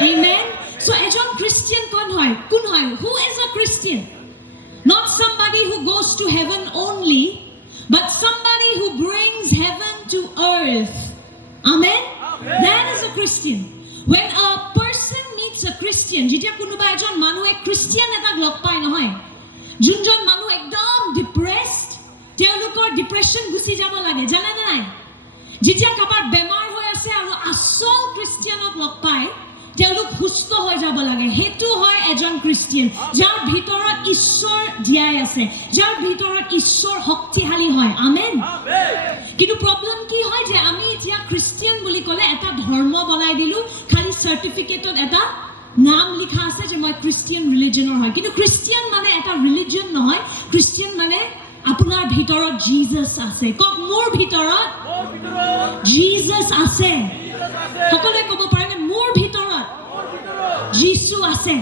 Amen. So ejon Christian kon hoy? Who is a Christian? Not somebody who goes to heaven only, but somebody who brings heaven to earth. Amen. That is a Christian. When a person meets a Christian, jitia kunuba ejon manu ek Christian eta log pai nohoy. Junjon manu ekdom depressed, teolukor depression gusi jabo lage, jane na nai? Jitia kabar bemar hoy ase aru asol Christianok log pai, teoluk husto hoy jabo lage. Hetu hoy ejon Christian, jar bhitorot Ishwar jiai ase, jar bhitorot Ishwar hoktihali hoy. Amen. Kintu problem ki hoy je ami etia Christian boli kole eta dharma banai dilu, khali certificate ot eta নাম লিখা আছে যে মই Christian ৰিলিজনৰ হয় কিন্তু ক্ৰিশ্চিয়ান মানে এটা religion নহয় ক্ৰিশ্চিয়ান মানে আপোনাৰ ভিতৰত জিজাস আছে কক মোৰ ভিতৰত জিজাস আছে সকলোৱে ক'ব পাৰে মোৰ ভিতৰত যিশু আছে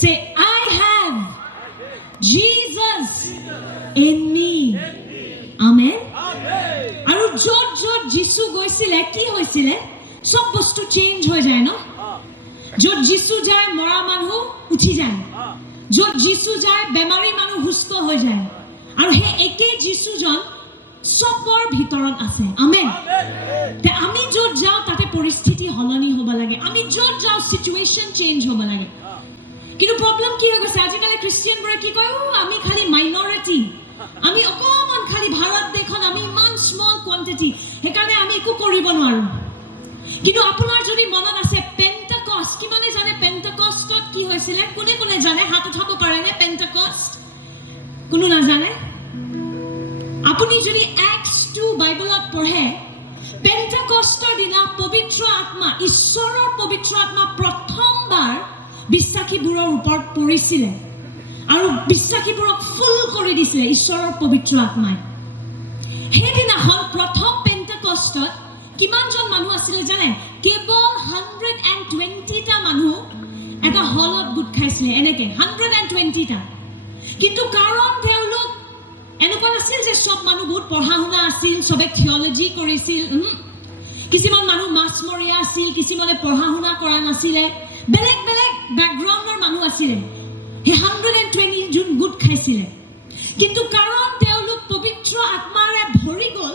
say I have Jesus in me amen আৰু যত যিশু গৈছিলে কি হৈছিলে সব বস্তু চেঞ্জ হৈ যায় ন যত যিশু যায় মৰা মানুহ উঠি যায় যত যিশু যায় বেমাৰী মানুহ সুস্থ হৈ যায় আৰু হে একে যিশুজন সবৰ ভিতৰত আছে আমেন তে আমি যত যাও তাতে পৰিস্থিতি হলনি হ'ব লাগে আমি যত যাও সিচুৱেচন চেঞ্জ হ'ব লাগে কিন্তু প্ৰবলেম কি হৈ গৈছে আজিকালি খ্ৰীষ্টিয়ান বোৰে কি কয় আমি খালি মাইনৰিটি আমি অকমান খালি ভাৰত দেশত আমি ইমান স্মল কোৱান্টিটি হেকাৰণে আমি একো কৰিব নোৱাৰো কিন্তু আপোনাৰ যদি মনত আছে পেন্টাকস্ট কি মানে জানে পেন্টাকস্টত কি হৈছিল কোনে কোনে জানে হাত উঠাব পাৰে নে পেন্টাকস্ট কোনো না জানে আপুনি যদি এক্স 2 বাইবেলত পঢ়ে পেন্টাকস্টৰ দিনা পবিত্ৰ আত্মা ঈশ্বৰৰ পবিত্ৰ আত্মা প্ৰথমবাৰ বিশ্বাসীবোৰৰ ওপৰত পৰিছিল আৰু বিশ্বাসীবোৰক ফুল কৰি দিছিল ঈশ্বৰৰ পবিত্ৰ আত্মাই হেদিনা হল প্ৰথম পেন্টাকস্টত কিমানজন মানুহ আছিল জানে কেৱল 120 টা মানুহ এটা হলত গুট খাইছিল এনেকে 120 টা কিন্তু কাৰণ তেওঁলোক এনেকুৱা নাছিল যে সব মানুহ বহুত পঢ়া শুনা আছিল সবে থিওলজি কৰিছিল কিছুমান মানুহ মাছমৰীয়া আছিল কিছুমানে পঢ়া শুনা কৰা নাছিল বেলেগ বেলেগ ব্যাকগ্ৰাউণ্ডৰ মানুহ আছিল হে 120 জন গুট খাইছিল কিন্তু কাৰণ তেওঁলোক পবিত্ৰ আত্মাৰে ভৰি গল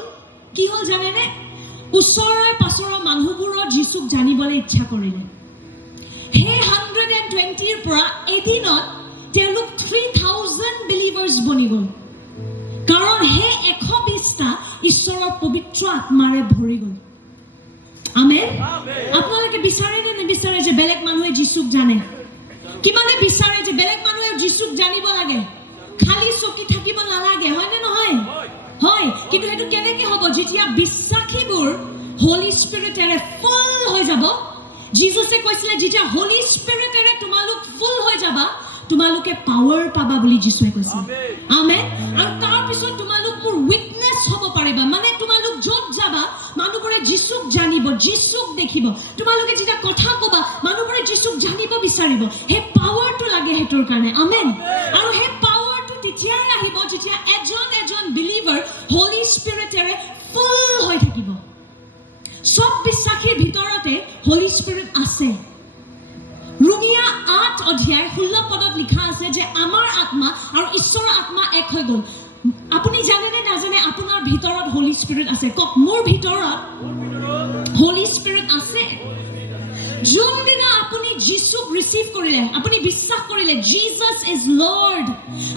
কি হল জানে নে ওচৰৰ পাছৰৰ মানুহবোৰৰ যিশুক জানিবলৈ ইচ্ছা কৰিলে হে 120 ৰ পৰা এদিনত তেওঁলোক 3000 বিলিভাৰ্ছ বনি গল কাৰণ হে 120 টা ঈশ্বৰৰ পবিত্ৰ আত্মাৰে ভৰি গল আমেন আপোনালোকে বিচাৰে নে নিবিচাৰে যে বেলেগ মানুহে যিশুক জানে কিমানে বিচাৰে যে বেলেগ মানুহে যিশুক জানিব লাগে খালি চকি থাকিব নালাগে হয় নে নহয় হয় কিন্তু হেতু কেনেকে হ'ব যেতিয়া বিশ্বাসীবোৰ হোলি স্পিৰিটেৰে ফুল হৈ যাব জিজাসে কৈছিলে যেতিয়া হোলি স্পিৰিটেৰে তোমালোক ফুল হৈ যাবা তোমালোকে পাৱাৰ পাবা বুলি যিশুৱে কৈছে আমেন আৰু তাৰ পিছত তোমালোক মোৰ উইটনেছ হ'ব পাৰিবা মানে তোমালোক যত যাবা মানুহবোৰে যিশুক জানিব যিশুক দেখিব তোমালোকে যেতিয়া কথা ক'বা মানুহবোৰে যিশুক জানিব বিচাৰিব হে পাৱাৰটো লাগে হেতৰ কাৰণে আমেন আৰু হে পাৱাৰটো তেতিয়াই আহিব যেতিয়া এজন বিলিভাৰ হোলি স্পিৰিটেৰে ফুল হৈ থাকিব সব বিশ্বাসীৰ ভিতৰতে হোলি স্পিৰিট আছে ৰোমিয়া 8 অধ্যায় 16 পদত লিখা আছে যে আমাৰ আত্মা আৰু ঈশ্বৰৰ আত্মা এক হৈ গল আপুনি জানে নে নাজানে আপোনাৰ ভিতৰত হোলি স্পিৰিট আছে কক মোৰ ভিতৰত হোলি স্পিৰিট আছে যোনদিনা আপুনি যিশুক ৰিসিভ কৰিলে আপুনি বিশ্বাস কৰিলে জিজাস ইজ লৰ্ড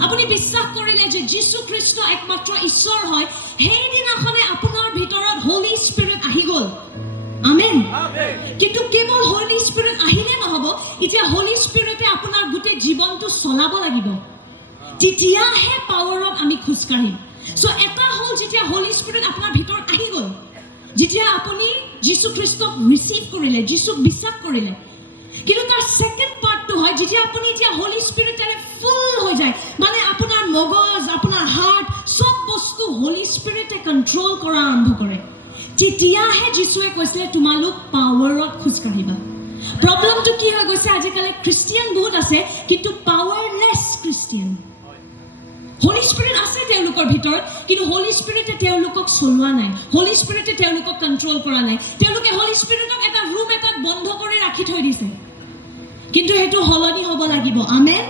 আপুনি বিশ্বাস কৰিলে যে যিশু খ্ৰীষ্ট একমাত্ৰ ঈশ্বৰ হয় সেইদিনাখনে আপোনাৰ ভিতৰত হোলি স্পিৰিট আহি গল আমেন কিন্তু কেৱল হোলি স্পিৰিট আহিলে নহব এতিয়া হোলি স্পিৰিটে আপোনাৰ গোটেই জীৱনটো চলাব লাগিব তেতিয়াহে পাৱাৰত আমি খুজকাঢ়িম সো এটা হল যেতিয়া হোলি স্পিৰিট আপোনাৰ ভিতৰত আহি গল যেতিয়া আপুনি যিশু খ্ৰীষ্টক ৰিসিভ কৰিলে যিশুক বিশ্বাস কৰিলে কিন্তু তাৰ সেকেন্ড পাৰ্টটো হয় যেতিয়া আপুনি এতিয়া হোলি স্পিৰিটেৰে ফুল হৈ যায় মানে আপোনাৰ মগজ আপোনাৰ হাৰ্ট সব বস্তু হোলি স্পিৰিটে কন্ট্ৰোল কৰা আৰম্ভ কৰে তেতিয়াহে যিশুৱে কৈছিলে তোমালোক পাৱাৰত খুজকাঢ়িবা প্ৰবলেমটো কি হৈ গৈছে আজিকালি খ্ৰীষ্টিয়ান বহুত আছে কিন্তু পাৱাৰলেছ খ্ৰীষ্টিয়ান হোলি স্পিৰিট আছে তেওঁলোকৰ ভিতৰত কিন্তু হোলি স্পিৰিটে তেওঁলোকক চলোৱা নাই হোলি স্পিৰিটে তেওঁলোকক কন্ট্ৰোল কৰা নাই তেওঁলোকে হোলি স্পিৰিটক এটা ৰুম এটা বন্ধ কৰি ৰাখি থৈ দিছে কিন্তু হেতু হলনি হ'ব লাগিব আমেন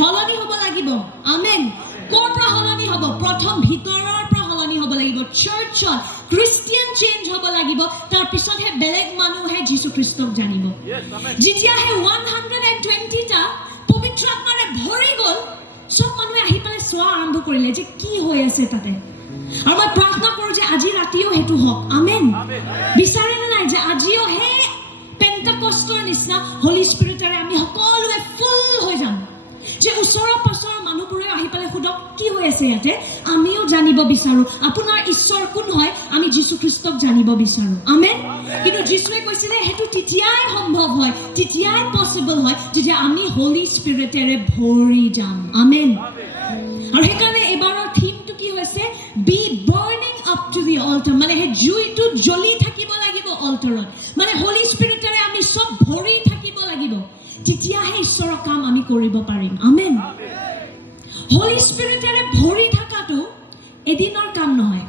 হলনি হ'ব লাগিব আমেন কোৰ পৰা হলনি হ'ব প্ৰথম ভিতৰৰ পৰা হলনি হ'ব লাগিব চাৰ্চত ক্ৰিশ্চিয়ান চেঞ্জ হ'ব লাগিব তাৰ পিছত হে বেলেগ মানুহে যীশু খ্ৰীষ্টক জানিব যেতিয়া হে 120 টা পবিত্ৰ আত্মাৰে ভৰি গ'ল সব মানুহে আহি পেলাই চোৱা আৰম্ভ কৰিলে যে কি হৈ আছে তাতে আৰু মই প্ৰাৰ্থনা কৰোঁ যে আজি ৰাতিও হেতু হওক আমেন বিচাৰে নাই যে আজিও হে পেন্টাকষ্টৰ নিচিনা হলি স্পিৰিটেৰে আমি সকলোৱে ফুল হৈ যাম যে ওচৰৰ পাছৰ মানুহবোৰে আহি পেলাই সুধক কি হৈ আছে ইয়াতে আমিও জানিব বিচাৰো আপোনাৰ ঈশ্বৰ কোন হয় আমি যীশু খ্ৰীষ্টক জানিব বিচাৰো আমেন কিন্তু যীশুৱে কৈছিলে হেতু তেতিয়াই সম্ভৱ হয় তেতিয়াই পসিবল হয় যেতিয়া আমি হলি স্পিৰিটেৰে ভৰি যাম আমেন আৰু সেইকাৰণে এবাৰৰ থিমটো কি হৈছে be burning up to the altar মানে হে জুইটো জ্বলি থাকিব লাগিব অল্টাৰত মানে হলি স্পিৰিটেৰে আমি সব ভৰি থাকিব লাগিব তেতিয়াহে ঈশ্বৰৰ কাম আমি কৰিব পাৰিম আমেন হলি স্পিৰিটেৰে ভৰি থাকাটো এদিনৰ কাম নহয়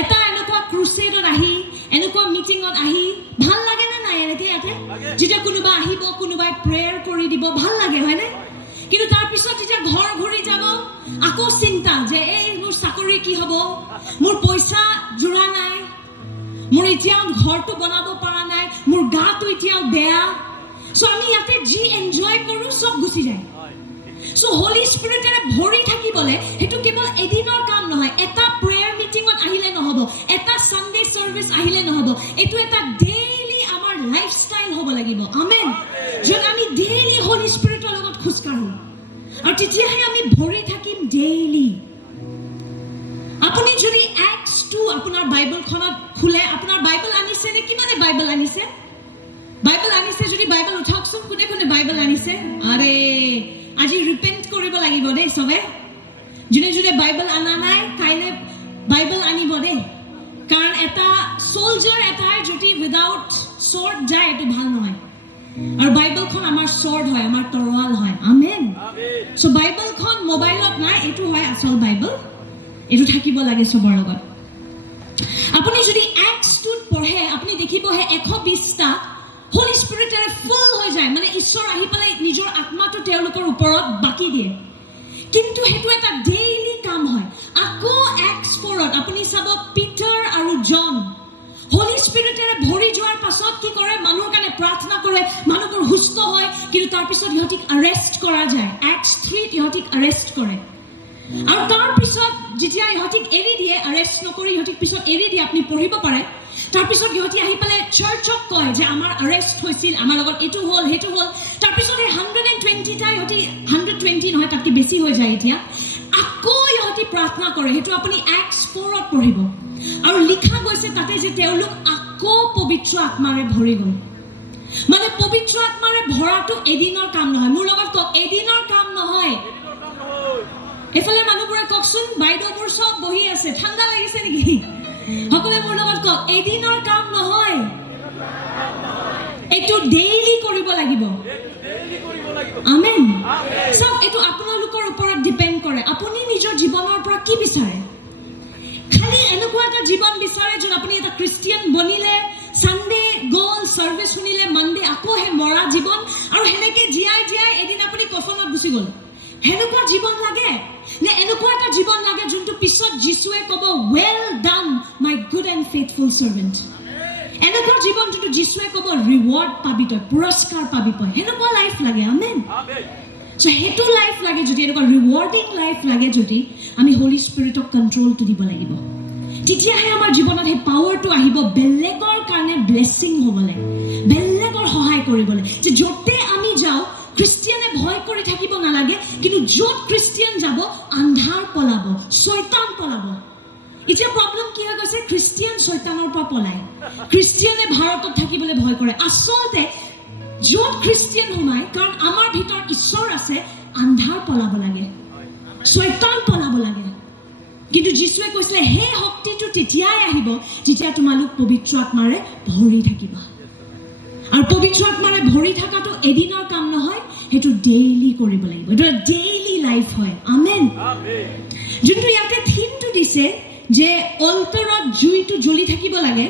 এটা এনেকুৱা ক্ৰুছেডত আহি এনেকুৱা মিটিঙত আহি ভাল লাগে না নাই এনেকৈ ইয়াতে যেতিয়া কোনোবা আহিব কোনোবাই প্ৰেয়াৰ কৰি দিব ভাল লাগে হয়নে কিন্তু তাৰ পিছত যেতিয়া ঘৰ ঘূৰি যাব আকৌ চিন্তা যে এই মোৰ চাকৰি কি হ'ব মোৰ পইচা জোৰা নাই মোৰ এতিয়াও ঘৰটো বনাব পৰা নাই মোৰ গাটো এতিয়াও বেয়া সো আমি ইয়াতে যি এনজয় কৰোঁ সব গুচি যায় সো হলি স্পিৰিটেৰে ভৰি থাকিবলে হেতু কেৱল এদিনৰ কাম নহয় এটা প্ৰেয়াৰ মিটিঙত আহিলে নহব এটা সানডে সাৰ্ভিস আহিলে নহব এটো এটা ডেইলি আমাৰ লাইফষ্টাইল হ'ব লাগিব আমেন য'ত আমি ডেইলি হলি স্পিৰিটৰ লগত খোজ কাঢ়ো আৰু তেতিয়াহে আমি ভৰি থাকিম ডেইলি আপুনি যদি এক্টছ 2 আপোনাৰ বাইবেলখনত খুলে আপোনাৰ বাইবেল আনিছে নে কিমানে বাইবেল আনিছে বাইবেল আনিছে যদি বাইবেল উঠাওকচোন কোনে কোনে বাইবেল আনিছে আৰে আজি ৰিপেন্ট কৰিব লাগিব দে সবে যোনে যোনে বাইবেল আনা নাই কাইলে বাইবেল আনিব দে কাৰণ এটা সোলজাৰ এটাই যদি উইদাউট sword যায় এটো ভাল নহয় আৰু বাইবেলখন আমাৰ sword হয় আমাৰ তৰোৱাল হয় আমেন সো বাইবেলখন মোবাইলত নাই এটো হয় আসল বাইবেল এটো থাকিব লাগে সবৰ লগত আপুনি যদি এক্টছ 2 পঢ়ে আপুনি দেখিব হে 120 টা হলি স্পিৰিটেৰে ফুল হৈ যায় মানে ঈশ্বৰ আহি পেলাই নিজৰ আত্মাটো তেওঁলোকৰ ওপৰত বাকি দিয়ে কিন্তু হেতু এটা ডেইলি কাম হয় আকৌ এক্টছ 4ত আপুনি চাব পিটাৰ আৰু জন হলি স্পিৰিটেৰে ভৰি যোৱাৰ পাছত কি কৰে মানুহৰ কাৰণে প্ৰাৰ্থনা কৰে মানুহবোৰ সুস্থ হয় কিন্তু তাৰ পিছত ইহঁতিক আৰেষ্ট কৰা যায় এক্টছ 3 ইহঁতিক আৰেষ্ট কৰে আৰু তাৰ পিছত যেতিয়া ইহঁতিক এৰি দিয়ে আৰেষ্ট নকৰি ইহঁতিক পিছত এৰি দিয়ে আপুনি পঢ়িব পাৰে তাৰ পিছত ইহঁতি আহি পেলাই চাৰ্চক কয় যে আমাৰ আৰেষ্ট হৈছিল আমাৰ লগত এটো হ'ল হেতু হ'ল তাৰ পিছত 120 টা ইহঁতি 120 নহয় তাতকৈ বেছি হৈ যায় এতিয়া আকৌ ইহঁতি প্ৰাৰ্থনা কৰে হেতু আপুনি এক্টছ 4ত পঢ়িব আৰু লিখা গৈছে তাতে যে তেওঁলোক আকৌ পবিত্ৰ আত্মাৰে ভৰি গ'ল মানে পবিত্ৰ আত্মাৰে ভৰাটো এদিনৰ কাম নহয় মোৰ লগত কওক এদিনৰ কাম নহয় এফালে মানুহবোৰে কওকচোন বাইদেউবোৰ সব বহি আছে ঠাণ্ডা লাগিছে নেকি সকলে মোৰ লগত কওক এদিনৰ কাম নহয় এটো ডেইলি কৰিব লাগিব আমেন সব এটো আপোনালোকৰ ওপৰত ডিপেন্ড কৰে আপুনি নিজৰ জীৱনৰ পৰা কি বিচাৰে খালি এনেকুৱা এটা জীৱন বিচাৰে য'ত আপুনি এটা খ্ৰীষ্টিয়ান বনিলে সানডে গ'ল সাৰ্ভিস শুনিলে মানডে আকৌ হে মৰা জীৱন আৰু হেনেকে জিয়াই জিয়াই এদিন আপুনি কফনত গুচি গ'ল হেনেকুৱা জীৱন লাগে নে এনেকুৱা এটা জীৱন লাগে যোনটো পিছত যিশুৱে ক'ব well done my good and faithful servant এনেকুৱা জীৱন যোনটো যিশুৱে ক'ব ৰিৱাৰ্ড পাবি তই পুৰস্কাৰ পাবি তই হেনেকুৱা লাইফ লাগে আমেন সো হেতু লাইফ লাগে যদি এনেকুৱা ৰিৱাৰ্ডিং লাইফ লাগে যদি আমি হলি স্পিৰিটক কন্ট্ৰলটো দিব লাগিব তেতিয়াহে আমাৰ জীৱনত হে পাৱাৰটো আহিব বেলেগৰ কাৰণে ব্লেছিং হ'বলৈ বেলেগৰ সহায় কৰিবলৈ যে য'তে আমি যাওঁ খ্ৰীষ্টিয়ানে ভয় কৰি থাকিব নালাগে কিন্তু য'ত খ্ৰীষ্টিয়ান যাব আন্ধাৰ পলাব শয়তান পলাব এতিয়া প্ৰবলেম কি হৈ গৈছে খ্ৰীষ্টিয়ান শয়তানৰ পৰা পলায় খ্ৰীষ্টিয়ানে ভাৰতত থাকিবলৈ ভয় কৰে আচলতে য'ত খ্ৰীষ্টিয়ান সোমায় কাৰণ আমাৰ ভিতৰত ঈশ্বৰ আছে আন্ধাৰ পলাব লাগে শয়তান পলাব লাগে কিন্তু যিশুৱে কৈছিলে হে শক্তিটো তেতিয়াই আহিব যেতিয়া তোমালোক পবিত্ৰ আত্মাৰে ভৰি থাকিবা আৰু পবিত্ৰ আত্মাৰে ভৰি থাকাটো এদিনৰ কাম নহয় হেতু ডেইলি কৰিব লাগিব এটো ডেইলি লাইফ হয় আমেন যোনটো ইয়াতে থিমটো দিছে যে অল্টাৰত জুইটো জ্বলি থাকিব লাগে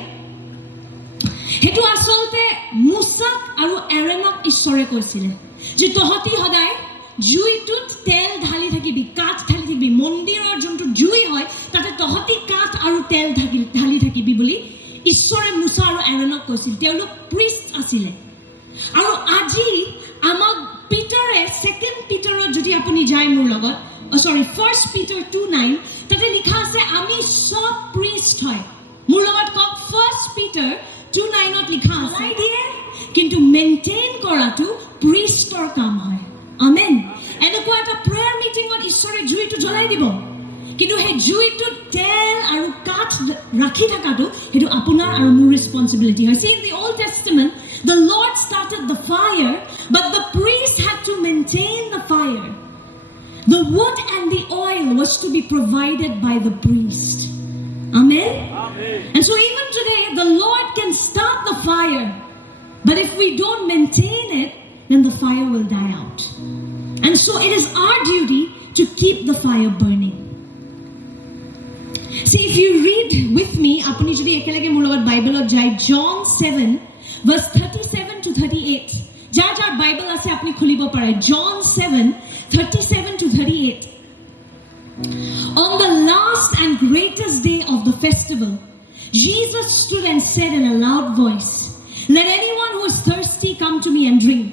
হেতু আসলতে মুসাক আৰু এৰেনক ঈশ্বৰে কৈছিলে যে তহতি সদায় জুইটোত তেল ঢালি থাকিবি, কাঠ ঢালি থাকিবি, মন্দিৰৰ যোনটো জুই হয় তাতে তহতি কাঠ আৰু তেল ঢালি থাকিবি বুলি ঈশ্বৰে মুসা আৰু এৰেনক কৈছিল। তেওঁলোক প্ৰিষ্ট আছিলে। আৰু আজি আমাক পিটাৰে 2 পিটাৰত যদি আপুনি যায় মোৰ লগত, সৰি 1 পিটাৰ 2:9 তাতে লিখা আছে আমি সব প্ৰিষ্ট হয়। মোৰ লগত কক 1 পিটাৰ 2:9ত লিখা আছে কিন্তু মেইনটেইন কৰাটো প্ৰিষ্টৰ কাম হয়। আমেন। এনেকুৱা এটা প্ৰেয়াৰ মিটিঙত ঈশ্বৰে জুইটো জ্বলাই দিব, কিন্তু সেই জুইটোত তেল আৰু কাঠ ৰাখি থকাটো সেইটো আপোনাৰ আৰু মোৰ ৰেছপন্সিবিলিটি হয়। See, in the Old Testament, the Lord started the fire, but the priest had to maintain the fire. The wood and the oil was to be provided by the priest. Amen? Amen. And so even today, the Lord can start the fire, but if we don't maintain it, then the fire will die out. And so it is our duty to keep the fire burning. See, if you read with me, apuni jodi ekelage mur logot Bible ot jai John 7 verse 37 to 38. Jar Bible ase apni khulibo pare. John 7 37 to 38. On the last and greatest day of the festival, Jesus stood and said in a loud voice, "Let anyone who is thirsty come to me and drink.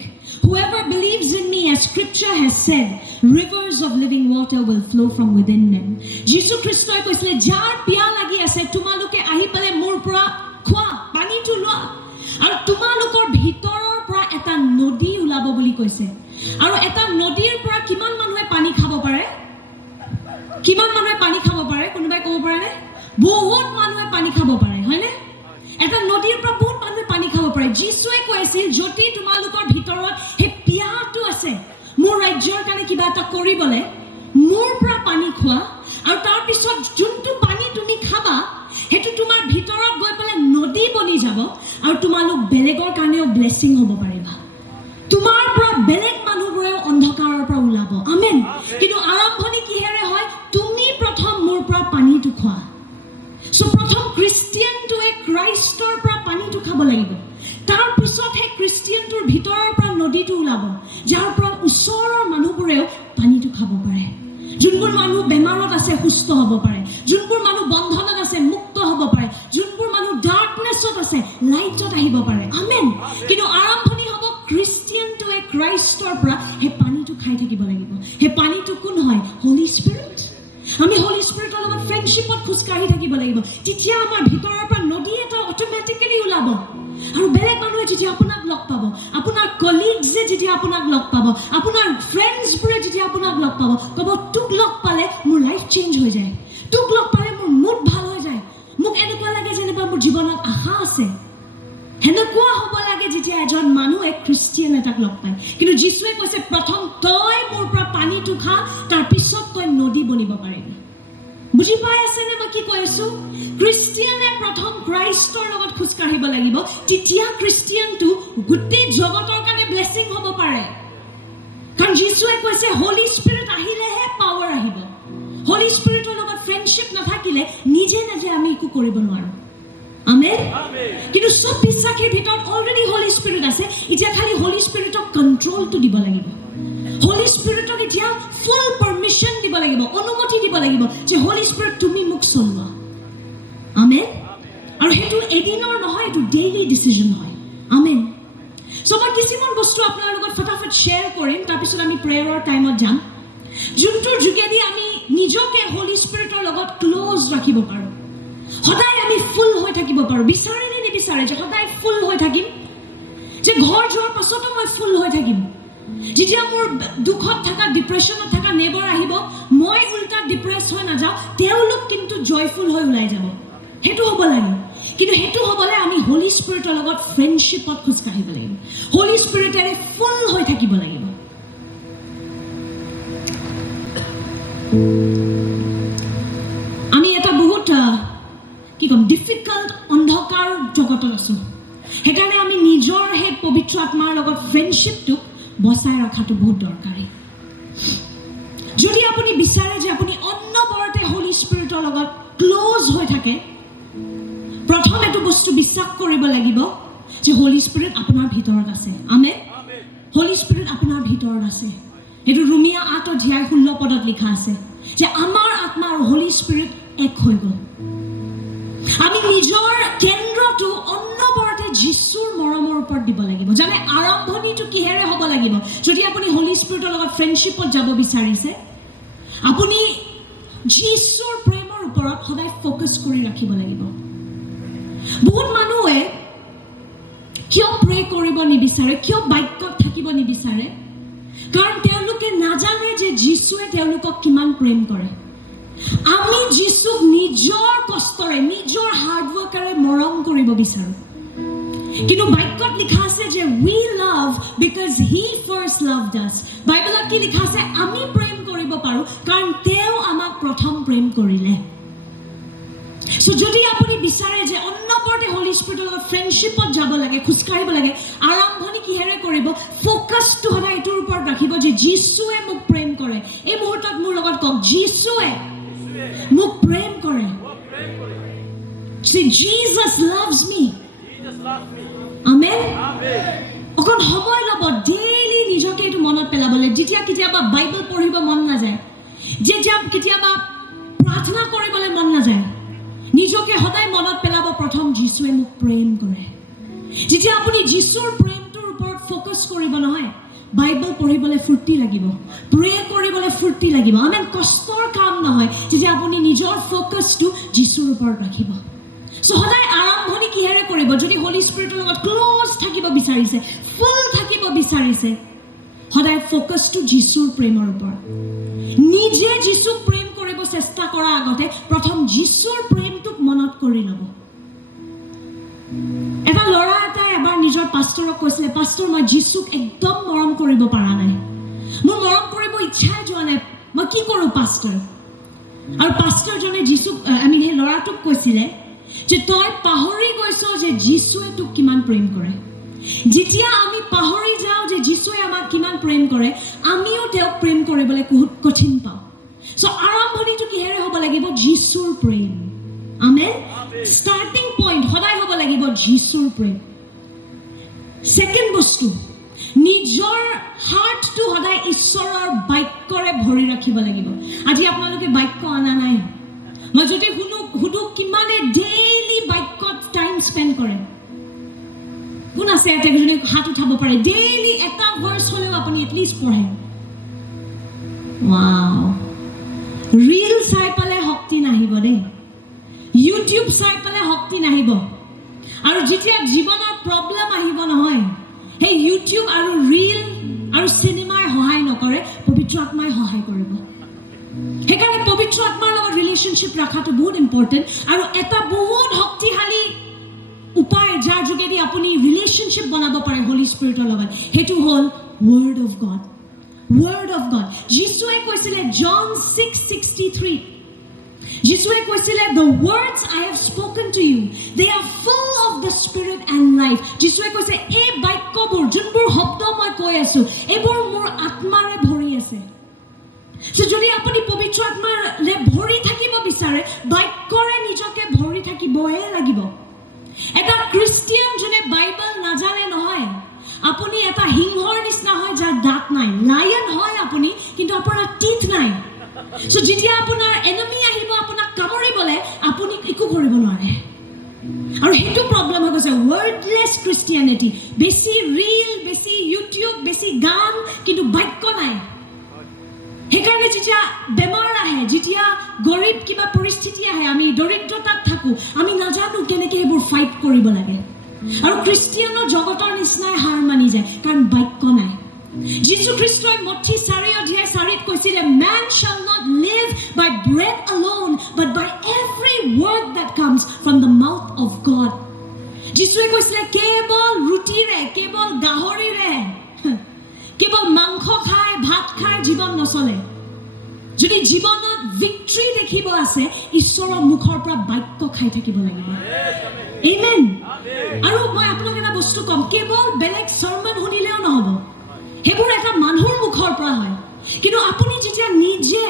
Whoever believes in me, as scripture has said, rivers of living water will flow from within them." Jesus Christ কৈছিলে jar পিয়া লাগি আছে তোমালোকে আহি পালে মোৰ পৰা খোৱা পানীটো লোৱা আৰু তোমালোকৰ ভিতৰৰ পৰা এটা নদী ওলাব বুলি কৈছে। আৰু এটা নদীৰ পৰা কিমান মানুহে পানী খাব পাৰে? কিমান মানুহে পানী খাব পাৰে? কোনোবাই ক'ব পাৰে নে? বহুত মানুহে পানী খাব পাৰে, হয়নে? এটা নদীৰ পৰা বহুত মানুহে পানী খাব পাৰে। যীশুৱে কৈছিল যদি তোমালোকৰ ভিতৰত সেই পিয়াটো আছে মোৰ ৰাজ্যৰ কাৰণে কিবা এটা কৰিবলে, মোৰ পৰা পানী খোৱা আৰু তাৰ পিছত যোনটো পানী তুমি খাবা সেইটো তোমাৰ ভিতৰত গৈ পেলাই নদী বনি যাব আৰু তোমালোক বেলেগৰ কাৰণেও ব্লেছিং হ'ব পাৰিবা। তোমাৰ পৰা বেলেগ মানুহবোৰেও অন্ধকাৰৰ পৰা ওলাব। আমেন। কিন্তু আৰম্ভণি কিহেৰে হয়? তুমি প্ৰথম মোৰ পৰা পানীটো খোৱা। সো প্ৰথম খ্ৰীষ্টিয়ানটোৱে ক্ৰাইষ্টৰ পৰা পানীটো খাব লাগিব, তাৰ পিছত সেই খ্ৰীষ্টিয়ানটোৰ ভিতৰৰ পৰা নদীটো ওলাব যাৰ পৰা ওচৰৰ মানুহবোৰেও পানীটো খাব পাৰে। যোনবোৰ মানুহ বেমাৰত আছে সুস্থ হ'ব পাৰে, যোনবোৰ মানুহ বন্ধনত আছে মুক্ত হ'ব পাৰে, যোনবোৰ মানুহ ডাৰ্কনেছত আছে লাইটত আহিব পাৰে। আমেন। কিন্তু আৰম্ভণি হ'ব খ্ৰীষ্টিয়ানটোৱে ক্ৰাইষ্টৰ পৰা সেই পানীটো খাই থাকিব লাগিব। সেই পানীটো কোন হয়? হলি স্পিৰিট। আমি হলি স্পিৰিটৰ লগত ফ্ৰেণ্ডশ্বিপত খোজকাঢ়ি থাকিব লাগিব, তেতিয়া আমাৰ ভিতৰৰ পৰা নদী এটা অট'মেটিকেলি ওলাব। আৰু বেলেগ মানুহে যেতিয়া আপোনাক লগ পাব, আপোনাৰ কলিগছে যেতিয়া আপোনাক লগ পাব, আপোনাৰ ফ্ৰেণ্ডছবোৰে যেতিয়া আপোনাক লগ পাব, ক'ব তোক লগ পালে মোৰ লাইফ চেঞ্জ হৈ যায়, তোক লগ পালে মোৰ মুড ভাল হৈ যায়, মোক এনেকুৱা লাগে যেনিবা মোৰ জীৱনত আশা আছে। সেনেকুৱা হ'ব লাগে যেতিয়া এজন মানুহে খ্ৰীষ্টিয়ান এটাক লগ পায়। কিন্তু যীশুৱে কৈছে প্ৰথম তই মোৰ পৰা পানীটো খা, তাৰ পিছত তই নদী বনিব পাৰিবি। বুজি পাই আছেনে মই কি কৈ আছো? খ্ৰীষ্টিয়ানে প্ৰথম ক্ৰাইষ্টৰ লগত খোজকাঢ়িব লাগিব, তেতিয়া খ্ৰীষ্টিয়ানটো গোটেই জগতৰ কাৰণে ব্লেছিং হ'ব পাৰে। কাৰণ যীশুৱে কৈছে হলি স্পিৰিট আহিলেহে পাৱাৰ আহিব। হলি স্পিৰিটৰ লগত ফ্ৰেণ্ডশ্বিপ নাথাকিলে নিজে নিজে আমি একো কৰিব নোৱাৰো। আমেন। কিন্তু সব বিশ্বাসীৰ ভিতৰত অলৰেডি হলি স্পিৰিট আছে, এতিয়া খালি হলি স্পিৰিটক কণ্ট্ৰলটো দিব লাগিব। হলি স্পিৰিটক এতিয়া ফুল পাৰমিশ্যন দিব লাগিব, অনুমতি দিব লাগিব যে হলি স্পিৰিট তুমি মোক চলোৱা। আমেন। আৰু সেইটো এদিনৰ নহয়, এইটো ডেইলি ডিচিজন হয়। আমেন। সো মই কিছুমান বস্তু আপোনাৰ লগত ফটাফট শ্বেয়াৰ কৰিম, তাৰপিছত আমি প্ৰেয়াৰৰ টাইমত যাম, যোনটোৰ যোগেদি আমি নিজকে হলি স্পিৰিটৰ লগত ক্ল'জ ৰাখিব পাৰোঁ। সদায় আমি ফুল হৈ থাকিব পাৰোঁ। বিচাৰে নে নিবিচাৰে যে সদায় ফুল হৈ থাকিম, যে ঘৰ যোৱাৰ পাছতো মই ফুল হৈ থাকিম। যেতিয়া মোৰ দুখত থকা ডিপ্ৰেশ্যনত থকা নেবাৰ আহিব, মই উল্টা ডিপ্ৰেছ হৈ নাযাওঁ, তেওঁলোক কিন্তু জয়ফুল হৈ ওলাই যাব। সেইটো হ'ব লাগে। কিন্তু সেইটো হ'বলৈ আমি হলি স্পিৰিটৰ লগত ফ্ৰেণ্ডশ্বিপত খোজকাঢ়িব লাগিব, হলি স্পিৰিটেৰে ফুল হৈ থাকিব লাগিব। আমি এটা বহুত কি ক'ম ডিফিকাল্ট অন্ধকাৰ জগতত আছোঁ। সেইকাৰণে আমি নিজৰ সেই পবিত্ৰ আত্মাৰ লগত ফ্ৰেণ্ডশ্বিপটোক বচাই ৰখাটো বহুত দৰকাৰী। যদি আপুনি বিচাৰে যে আপুনি অনবৰতে হলি স্পিৰিটৰ লগত ক্ল'জ হৈ থাকে, প্ৰথম এইটো বস্তু বিশ্বাস কৰিব লাগিব যে হোলি স্পিৰিট আপোনাৰ ভিতৰত আছে আমেন হোলি স্পিৰিট আপোনাৰ ভিতৰত আছে এইটো ৰোমিয়া 8:16 লিখা আছে যে আমাৰ আত্মা আৰু হোলি স্পিৰিট এক হৈ গ'ল আমি নিজৰ কেন্দ্ৰটো অন্নবৰতে যিশুৰ মৰমৰ ওপৰত দিব লাগিব জানে আৰম্ভণিটো কিহেৰে হ'ব লাগিব যদি আপুনি হোলি স্পিৰিটৰ লগত ফ্ৰেণ্ডশ্বিপত যাব বিচাৰিছে আপুনি যিশুৰ প্ৰেমৰ ওপৰত সদায় ফোকাস কৰি ৰাখিব লাগিব বহুত মানুহে কিয় প্ৰে কৰিব নিবিচাৰে কিয় বাক্যত থাকিব নিবিচাৰে কাৰণ তেওঁলোকে নাজানে যে যিশুৱে তেওঁলোকক কিমান প্ৰেম কৰে আমি যিশুক নিজৰ কষ্টৰে নিজৰ হাৰ্ড ওয়াৰ্কৰে মৰম কৰিব বিচাৰো কিন্তু বাক্যত লিখা আছে যে we love because he first loved us বাইবেলত কি লিখা আছে আমি প্ৰেম কৰিব পাৰো কাৰণ তেওঁ আমাক প্ৰথম প্ৰেম কৰিলে সো যদি আপুনি বিচাৰে যে অন্নবৰতে হোলি স্পিৰিটৰ লগত ফ্ৰেণ্ডশ্বিপত যাব লাগে খুস্কাৰিব লাগে আৰম্ভণি কিহেৰে কৰিব ফোকাসটো সদায় এটোৰ ওপৰত ৰাখিব যে যিশুৱে মোক প্ৰেম কৰে এই মুহূৰ্তত মোৰ লগত কওক যিশুৱে মোক প্ৰেম কৰে Say Jesus loves me. Amen. অকন সময় লব ডেইলি নিজকে এটো মনত পেলাবলে যেতিয়া কিতিয়াবা বাইবেল পঢ়িব মন না যায় যেতিয়া কিতিয়াবা প্ৰাৰ্থনা কৰিবলৈ মন না যায় নিজকে সদায় মনত পেলাব প্ৰথম যিশুৱে মোক প্ৰেম কৰে যেতিয়া আপুনি যিশুৰ প্ৰেমটোৰ ওপৰত ফোকাস কৰিব নহয় বাইবেল পঢ়িবলৈ ফুৰ্তি লাগিব প্ৰে কৰিবলৈ ফুৰ্তি লাগিব আমেন কষ্টৰ কাম নহয় যেতিয়া আপুনি নিজৰ ফোকাসটো যিশুৰ ওপৰত ৰাখিব সো সদায় আৰম্ভণি কিহেৰে কৰিব যদি হোলি স্পিৰিটৰ লগত ক্লোজ থাকিব বিচাৰিছে ফুল থাকিব বিচাৰিছে সদায় ফোকাসটো যিশুৰ প্ৰেমৰ ওপৰত নিজে যিশুক প্ৰেম কৰিব চেষ্টা কৰা আগতে প্ৰথম যিশুৰ প্ৰেমটোক মনত কৰি ল'ব এটা ল'ৰা এটা এবাৰ নিজৰ পাষ্টৰক কৈছিলে পাষ্টৰ মই যিশুক একদম মৰম কৰিব পৰা নাই মোৰ মৰম কৰিব ইচ্ছা যোৱা নাই মই কি কৰোঁ পাষ্টৰ আৰু পাষ্টৰজনে যিশুক আমি সেই ল'ৰাটোক কৈছিলে যে তই পাহৰি গৈছ যে যিশুৱে তোক কিমান প্ৰেম কৰে যেতিয়া আমি পাহৰি যাওঁ যে যিশুৱে আমাক কিমান প্ৰেম কৰে আমিও তেওঁক প্ৰেম কৰিবলৈ বহুত কঠিন পাওঁ সো আৰম্ভণিটো কিহেৰে হ'ব লাগিব যিশুৰ প্ৰেম আমেন স্টাৰ্টিং পইণ্ট সদায় হ'ব লাগিব যিশুৰ প্ৰেম সেকেন্ড বস্তু নিজৰ হাৰ্টটো সদায় ঈশ্বৰৰ বাক্যৰে ভৰি ৰাখিব লাগিব আজি আপোনালোকে বাক্য আনা নাই মই যদি হুদু কিমানে ডেইলি বাক্যত টাইম স্পেন্ড কৰে কোন আছে এটা যদি হাত উঠাব পাৰে ডেইলি এটা ভাৰ্স হলেও আপুনি এটলিষ্ট পঢ়ে ওয়াও ৰীল চাই পালে শক্তি নাহিব দে ইউটিউব চাই পালে শক্তি নাহিব আৰু যেতিয়া জীৱনৰ প্ৰবলেম আহিব নহয় সেই ইউটিউব আৰু ৰীল আৰু সিনেমাই সহায় নকৰে পবিত্ৰ আত্মাই সহায় কৰিব সেইকাৰণে পবিত্ৰ আত্মাৰ লগত ৰিলেশনশ্বিপ ৰাখাটো বহুত ইম্পৰ্টেন্ট আৰু এটা বহুত শক্তিশালী উপায় যাৰ যোগেদি আপুনি ৰিলেশনশ্বিপ বনাব পাৰে হোলি স্পিৰিটৰ লগত হেতু হ'ল ওয়াৰ্ড অফ গড যিশুৱে কৈছিলে জন 6:63 যিশুৱে কৈছিলে the words I have spoken to you they are full of the spirit and life যিশুৱে কৈছে এই বাক্যবোৰ যোনবোৰ শব্দ মই কৈ আছো এইবোৰ মোৰ আত্মাৰে ভৰি আছে সো যদি আপুনি পবিত্ৰ আত্মাৰে ভৰি থাকিব বিচাৰে বাক্যৰে নিজকে ভৰি থাকিবই লাগিব এটা খ্ৰীষ্টিয়ান যোনে বাইবেল নাজানে নহয় আপুনি এটা সিংহৰ নিচিনা হয় যাৰ দাঁত নাই লায়ন হয় আপুনি কিন্তু আপোনাৰ টিথ নাই সো যেতিয়া আপোনাৰ এনিমি আহিব আপোনাক কামুৰিবলে আপুনি একো কৰিব নোৱাৰে আৰু হেতু প্ৰবলেম হৈ গৈছে ওয়াৰ্ডলেছ খ্ৰীষ্টিয়ানিটি বেছি ৰীল বেছি ইউটিউব বেছি গান কিন্তু বাক্য নাই সেইকাৰণে যেতিয়া বেমাৰ আহে যেতিয়া গৰীব কিবা পৰিস্থিতি আহে আমি দৰিদ্ৰতাত থাকো আমি নাজানো কেনেকৈ এইবোৰ ফাইট কৰিব লাগে আৰু খ্ৰীষ্টিয়ানৰ জগতৰ নিচিনাই হাৰ মানি যায় কাৰণ বাক্য নাই যীশু খ্ৰীষ্টই মঠি 4:4 কৈছিলে man shall not live by bread alone but by every word that comes from the mouth of God যীশুৱে কৈছিলে কেৱল ৰুটিৰে কেৱল গাহৰিৰে কেৱল মাংস খাই ভাত খাই জীৱন নচলে যদি জীৱনত ভিক্টৰি দেখিব আছে ঈশ্বৰৰ মুখৰ পৰা বাক্য খাই থাকিব লাগিব আমেন আৰু মই আপোনাক এটা বস্তু কম কেৱল বেলেগ সাৰমন শুনিলেও নহব হেবোৰ এটা মানুহৰ মুখৰ পৰা হয় কিন্তু আপুনি যেতিয়া নিজে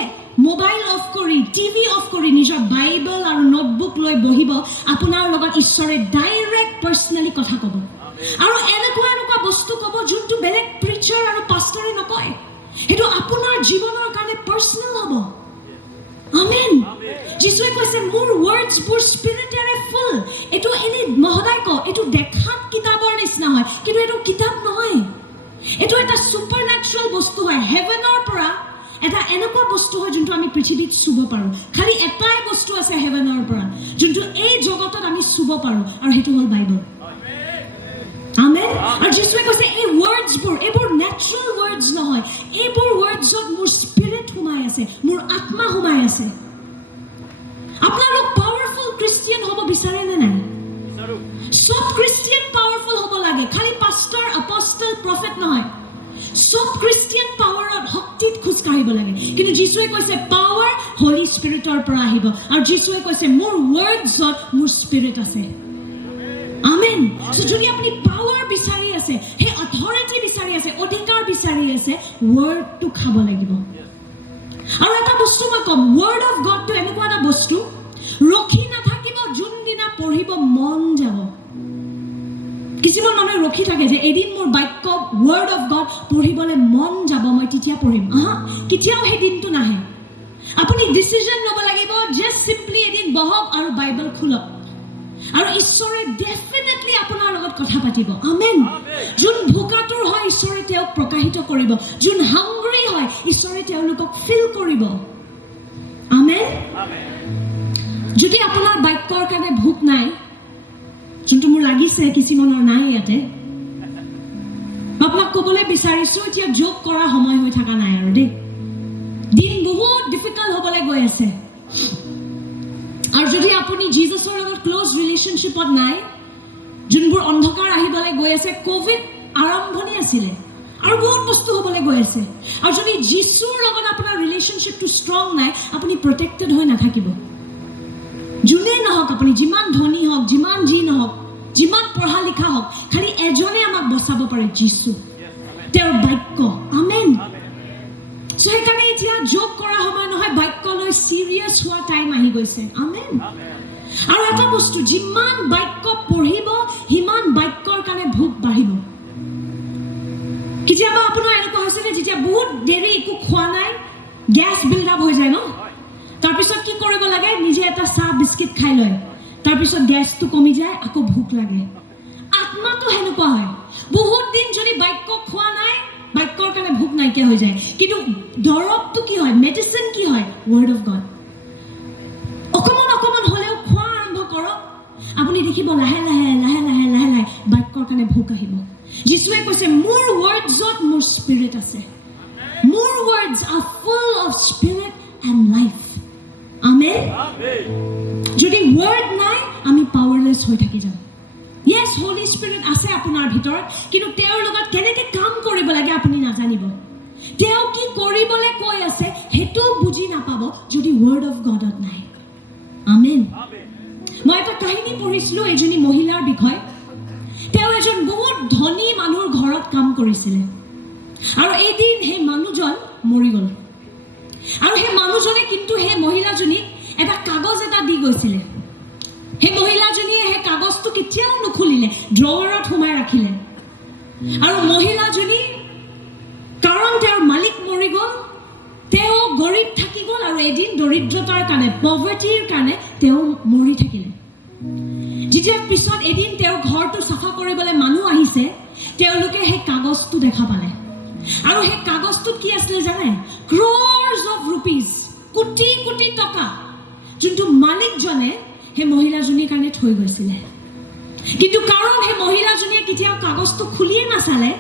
মোবাইল অফ কৰি টিভি অফ কৰি নিজৰ বাইবেল আৰু নোটবুক লৈ বহিব আপোনাৰ লগত ঈশ্বৰে ডাইৰেক্ট পাৰ্সোনালি কথা ক'ব আৰু এনেকুৱা বস্তু ক'ব যোনটো বেলেগ প্ৰিচাৰ আৰু পাষ্টাৰে নকয় সেইটো আপোনাৰ জীৱনৰ কাৰণে পাৰ্চনেল হ'ব আমেন যিশুৱে কৈছে মোৰ ৱৰ্ডছ বোৰ স্পিৰিটেৰে ফুল এইটো এনে মহদাই ক এইটো দেখাত কিতাপৰ নিচিনা হয় কিন্তু এইটো কিতাপ নহয় এইটো এটা সুপাৰনেচাৰেল বস্তু হয় হেভেনৰ পৰা এটা এনেকুৱা বস্তু হয় যোনটো আমি পৃথিৱীত চুব পাৰোঁ খালি এটাই বস্তু আছে হেভেনৰ পৰা যোনটো এই জগতত আমি চুব পাৰোঁ আৰু সেইটো হ'ল বাইবেল আমেন আৰু যিশুৱে কৈছে এই ৱৰ্ডছবোৰ এইবোৰ নেচাৰেল ৱৰ্ডছ নহয় এইবোৰ ৱৰ্ডছত মোৰ স্পিৰিট সোমাই আছে মোৰ আত্মা সোমাই আছে আপোনালোক পাৱাৰফুল খ্ৰীষ্টিয়ান হ'ব বিচাৰে নে নাই সব খ্ৰীষ্টিয়ান পাৱাৰফুল হ'ব লাগে খালি পাষ্টাৰ আপষ্টল প্ৰফেট নহয় সব খ্ৰীষ্টিয়ান পাৱাৰত শক্তিত খোজ কাঢ়িব লাগে কিন্তু যিশুৱে কৈছে পাৱাৰ হলি স্পিৰিটৰ পৰা আহিব আৰু যিশুৱে কৈছে মোৰ ৱৰ্ডছত মোৰ স্পিৰিট আছে আমেন সো যদি আপুনি পাৱাৰ বিচাৰি আছে হে অথৰিটি বিচাৰি আছে অধিকাৰ বিচাৰি আছে ৱৰ্ডটো খাব লাগিব আৰু এটা বস্তু মই কম ৱৰ্ড অফ গডটো এনেকুৱা এটা বস্তু ৰখি নাথাকিব যোনদিনা পঢ়িব মন যাব কিছুমান মানুহে ৰখি থাকে যে এদিন মোৰ বাক্য ৱৰ্ড অফ গড পঢ়িবলৈ মন যাব মই তেতিয়া পঢ়িম কেতিয়াও সেই দিনটো নাহে আপুনি ডিচিজন ল'ব লাগিব জাষ্ট চিম্পলি এদিন বহক আৰু বাইবেল খোলক আৰু ঈশ্বৰে ডেফিনেটলি আপোনাৰ লগত কথা পাতিব আমেন যোন ভোকাতুৰ হয় ঈশ্বৰে তেওঁক প্ৰকাশিত কৰিব যোন হাংগ্ৰি হয় ঈশ্বৰে তেওঁলোকক ফিল কৰিব আমেন যদি আপোনাৰ বাক্যৰ কাৰণে ভোক নাই যোনটো মোৰ লাগিছে কিছুমানৰ নাই ইয়াতে আপোনাক ক'বলৈ বিচাৰিছোঁ এতিয়া যোগ কৰা সময় হৈ থকা নাই আৰু দেই দিন বহুত ডিফিকাল্ট হ'বলৈ গৈ আছে আৰু যদি আপুনি জিজাছৰ লগত ক্লোজ ৰিলেশ্যনশ্বিপত নাই যোনবোৰ অন্ধকাৰ আহিবলৈ গৈ আছে কোভিড আৰম্ভণি আছিলে আৰু বহুত বস্তু হ'বলৈ গৈ আছে আৰু যদি যিশুৰ লগত আপোনাৰ ৰিলেশ্যনশ্বিপটো ষ্ট্ৰং নাই আপুনি প্ৰটেক্টেড হৈ নাথাকিব যোনে নহওক আপুনি যিমান ধনী হওক যিমান যি নহওক যিমান পঢ়া লিখা হওক খালি এজনে আমাক বচাব পাৰে যিশু তেওঁৰ বাক্য আমেন সেইকাৰণে এতিয়া যোগ কৰা সময় নহয় বাক্য লৈ চিৰিয়াছ হোৱা টাইম আহি গৈছে আমেন আৰু এটা বস্তু যিমান বাক্য পঢ়িব সিমান বাক্যৰ কাৰণে ভোক বাঢ়িব কেতিয়াবা আপোনাৰ এনেকুৱা হৈছে নে যেতিয়া বহুত দেৰি একো খোৱা নাই গেছ বিল্ড আপ হৈ যায় ন তাৰপিছত কি কৰিব লাগে নিজে এটা চাহ বিস্কিট খাই লয় তাৰপিছত গেছটো কমি যায় আকৌ ভোক লাগে আত্মাটো হেনেকুৱা হয় বহুত দিন যদি বাক্য খোৱা নাই বাক্যৰ কাৰণে ভোক নাইকিয়া হৈ যায় কিন্তু দৰৱটো কি হয় মেডিচিন কি হয় ৱৰ্ড অফ গড অকমান হ'লেও খোৱা আৰম্ভ কৰক আপুনি দেখিব লাহে লাহে বাক্যৰ কাৰণে ভোক আহিব যিশুৱে কৈছে মোৰ ৱৰ্ডছত মোৰ স্পিৰিট আছে মোৰ words are full of spirit and life amen যদি ৱৰ্ড নাই আমি পাৱাৰলেছ হৈ থাকি যাম ইয়েছ হলি স্পিৰিট আছে আপোনাৰ ভিতৰত কিন্তু তেওঁৰ লগত কেনেকৈ কাম কৰিব লাগে আপুনি নাজানিব তেওঁ কি কৰিবলৈ কৈ আছে সেইটো বুজি নাপাব যদি ৱৰ্ড অফ গডত নাই আমেন মই এটা কাহিনী পঢ়িছিলোঁ এজনী মহিলাৰ বিষয়ে তেওঁ এজন বহুত ধনী মানুহৰ ঘৰত কাম কৰিছিলে আৰু এদিন সেই মানুহজন মৰি গ'ল আৰু সেই মানুহজনে কিন্তু সেই মহিলাজনীক এটা কাগজ এটা দি গৈছিলে সেই মহিলাজনীয়ে সেই কাগজটো কেতিয়াও নুখুলিলে ড্ৰৱাৰত সোমাই ৰাখিলে আৰু মহিলাজনী কাৰণ তেওঁৰ মালিক মৰি গ'ল তেওঁ গৰীব থাকি গ'ল আৰু এদিন দৰিদ্ৰতাৰ কাৰণে পভাৰ্টিৰ কাৰণে তেওঁ মৰি থাকিলে যেতিয়া পিছত এদিন তেওঁৰ ঘৰটো চাফা কৰিবলৈ মানুহ আহিছে তেওঁলোকে সেই কাগজটো দেখা পালে আৰু সেই কাগজটোত কি আছিলে জানে ক্ৰ'ৰ্ছ অফ ৰুপিজ কোটি কোটি টকা যোনটো মালিকজনে সেই মহিলাজনীৰ কাৰণে থৈ গৈছিলে কিন্তু কাৰণ সেই মহিলাজনীয়ে কেতিয়াও কাগজটো খুলিয়ে নাচালে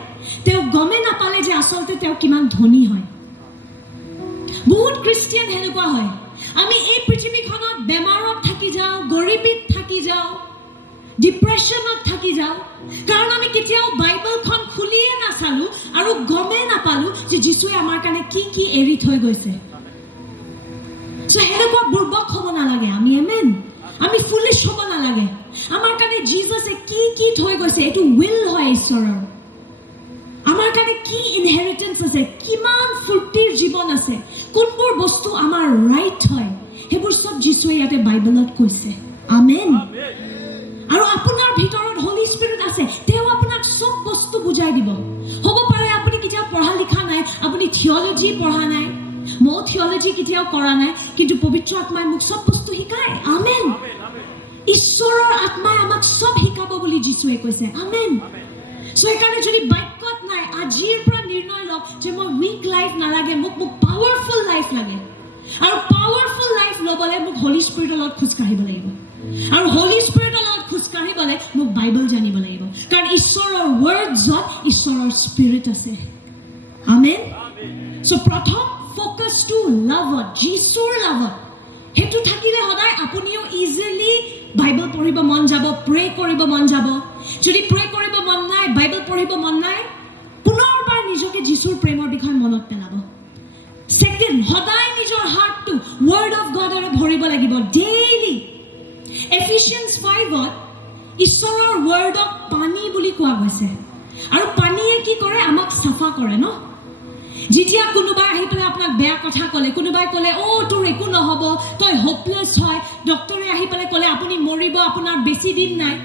তেওঁ গমে নাপালে যে আচলতে তেওঁ কিমান ধনী হয় বহুত খ্ৰীষ্টিয়ান হেনেকুৱা হয় আমি এই পৃথিৱীখনত বেমাৰত থাকি যাওঁ গৰীবীত থাকি যাওঁ ডিপ্ৰেশ্যনত থাকি যাওঁ কাৰণ আমি কেতিয়াও বাইবেলখন খুলিয়ে নাচালোঁ আৰু গমে নাপালোঁ যে যিশুৱে আমাৰ কাৰণে কি কি এৰি থৈ গৈছে হেনেকুৱা বুৰ্বক হ'ব নালাগে আমি আমেন আমি ফুলিছ হ'ব নালাগে আমাৰ কাৰণে জিজাছে কি কি থৈ গৈছে এইটো উইল হয় ঈশ্বৰৰ আমাৰ কাৰণে কি ইনহেৰিটেন্স আছে কিমান ফূৰ্তিৰ জীৱন আছে কোনবোৰ বস্তু আমাৰ ৰাইট হয় সেইবোৰ সব যিশুৱে ইয়াতে বাইবেলত কৈছে আমেন আৰু আপোনাৰ ভিতৰত হলি স্পিৰিট আছে তেওঁ আপোনাক বুজাই দিব হ'ব পাৰে আপুনি কেতিয়াও পঢ়া লিখা নাই আপুনি থিওলজি পঢ়া নাই মই থিওলজি কেতিয়াও কৰা নাই কিন্তু পবিত্ৰ আত্মাই মোক সব বস্তু শিকায় আমেন ঈশ্বৰৰ আত্মাই আমাক সব শিকাব বুলি যীশুৱে কৈছে আমেন সো একাৰণে যদি বাক্যত নাই আজিৰ পৰা নিৰ্ণয় লওক যে মই উইক লাইফ নালাগে মোক পাৱাৰফুল লাইফ লাগে আৰু পাৱাৰফুল লাইফ ল'বলৈ মোক হলি স্পিৰিটৰ লগত খোজ কাঢ়িব লাগিব আৰু হলি স্পিৰিটৰ লগত খোজ কাঢ়িবলৈ মোক বাইবেল জানিব লাগিব কাৰণ ঈশ্বৰৰ ৱৰ্ডছত ঈশ্বৰৰ স্পিৰিট আছে আমেন সো প্ৰথম ফ'কাছ টু লাভত যীশুৰ লাভত হেতু থাকিলে সদায় আপুনিও ইজিলি বাইবেল পঢ়িব মন যাব প্ৰে কৰিব মন যাব যদি প্ৰে কৰিব মন নাই বাইবেল পঢ়িব মন নাই পুনৰবাৰ নিজকে যীশুৰ প্ৰেমৰ বিষয়ে মনত পেলাব সেকেন্ড সদায় নিজৰ হাৰ্টটো ৱৰ্ড অফ গডৰে ভৰিব লাগিব ডেইলি এফিচিয়েন্স 5ত ঈশ্বৰৰ ৱৰ্ডক পানী বুলি কোৱা গৈছে আৰু পানীয়ে কি কৰে আমাক সাফা কৰে ন যেতিয়া কোনোবাই আহি পেলাই আপোনাক বেয়া কথা ক'লে কোনোবাই ক'লে তোৰ একো নহ'ব তই হোপলেছ হয় ডক্টৰে আহি পেলাই ক'লে আপুনি মৰিব আপোনাৰ বেছি দিন নাই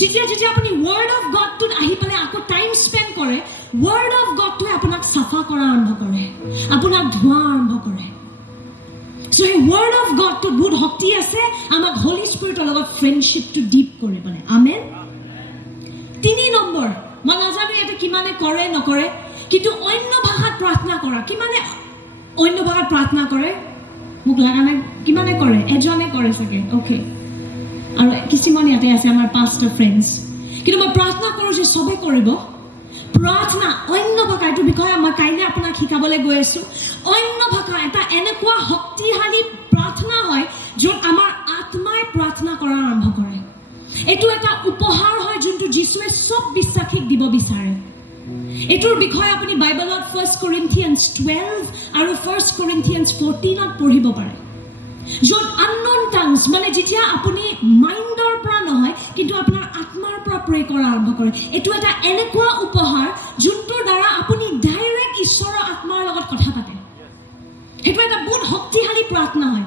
যেতিয়া আপুনি ৱৰ্ড অফ গডটোত আহি পেলাই আকৌ টাইম স্পেণ্ড কৰে ৱৰ্ড অফ গডটোৱে আপোনাক সাফা কৰা আৰম্ভ কৰে আপোনাক ধোৱা আৰম্ভ কৰে সো এই ৱৰ্ড অফ গডটোত বহুত শক্তি আছে আমাক হলি স্পিৰিটৰ লগত ফ্ৰেণ্ডশ্বিপটো ডিপ কৰিবলৈ আমেন 3 নম্বৰ মই নাজানো ইয়াতে কিমানে কৰে নকৰে কিন্তু অন্য ভাষাত প্ৰাৰ্থনা কৰা কিমানে অন্য ভাষাত প্ৰাৰ্থনা কৰে মোক লাগা নাই কিমানে কৰে এজনে কৰে চাগে ওকে আৰু কিছুমান ইয়াতে আছে আমাৰ পাস্টাৰ ফ্ৰেণ্ডছ কিন্তু মই প্ৰাৰ্থনা কৰোঁ যে সবে কৰিব প্ৰাৰ্থনা অন্য ভাষা এইটো বিষয়ে মই কাইলৈ আপোনাক শিকাবলৈ গৈ আছোঁ অন্য ভাষা এটা এনেকুৱা শক্তিশালী প্ৰাৰ্থনা হয় য'ত আমাৰ আত্মাই প্ৰাৰ্থনা কৰা আৰম্ভ কৰে এইটো এটা উপহাৰ হয় যোনটো যীশুৱে সব বিশ্বাসীক দিব বিচাৰে এটোৰ বিষয়ে আপুনি বাইবেলত 1 Corinthians 12 আৰু 1 Corinthians 14ত পঢ়িব পাৰে য'ত unknown tongues মানে যেতিয়া আপুনি মাইণ্ডৰ পৰা নহয় কিন্তু আপোনাৰ আত্মাৰ পৰা প্ৰে কৰা আৰম্ভ কৰে এটো এটা এনেকুৱা উপহাৰ যোনটোৰ দ্বাৰা আপুনি ডাইৰেক্ট ঈশ্বৰৰ আত্মাৰ লগত কথা পাতে সেইটো এটা বহুত শক্তিশালী প্ৰাৰ্থনা হয়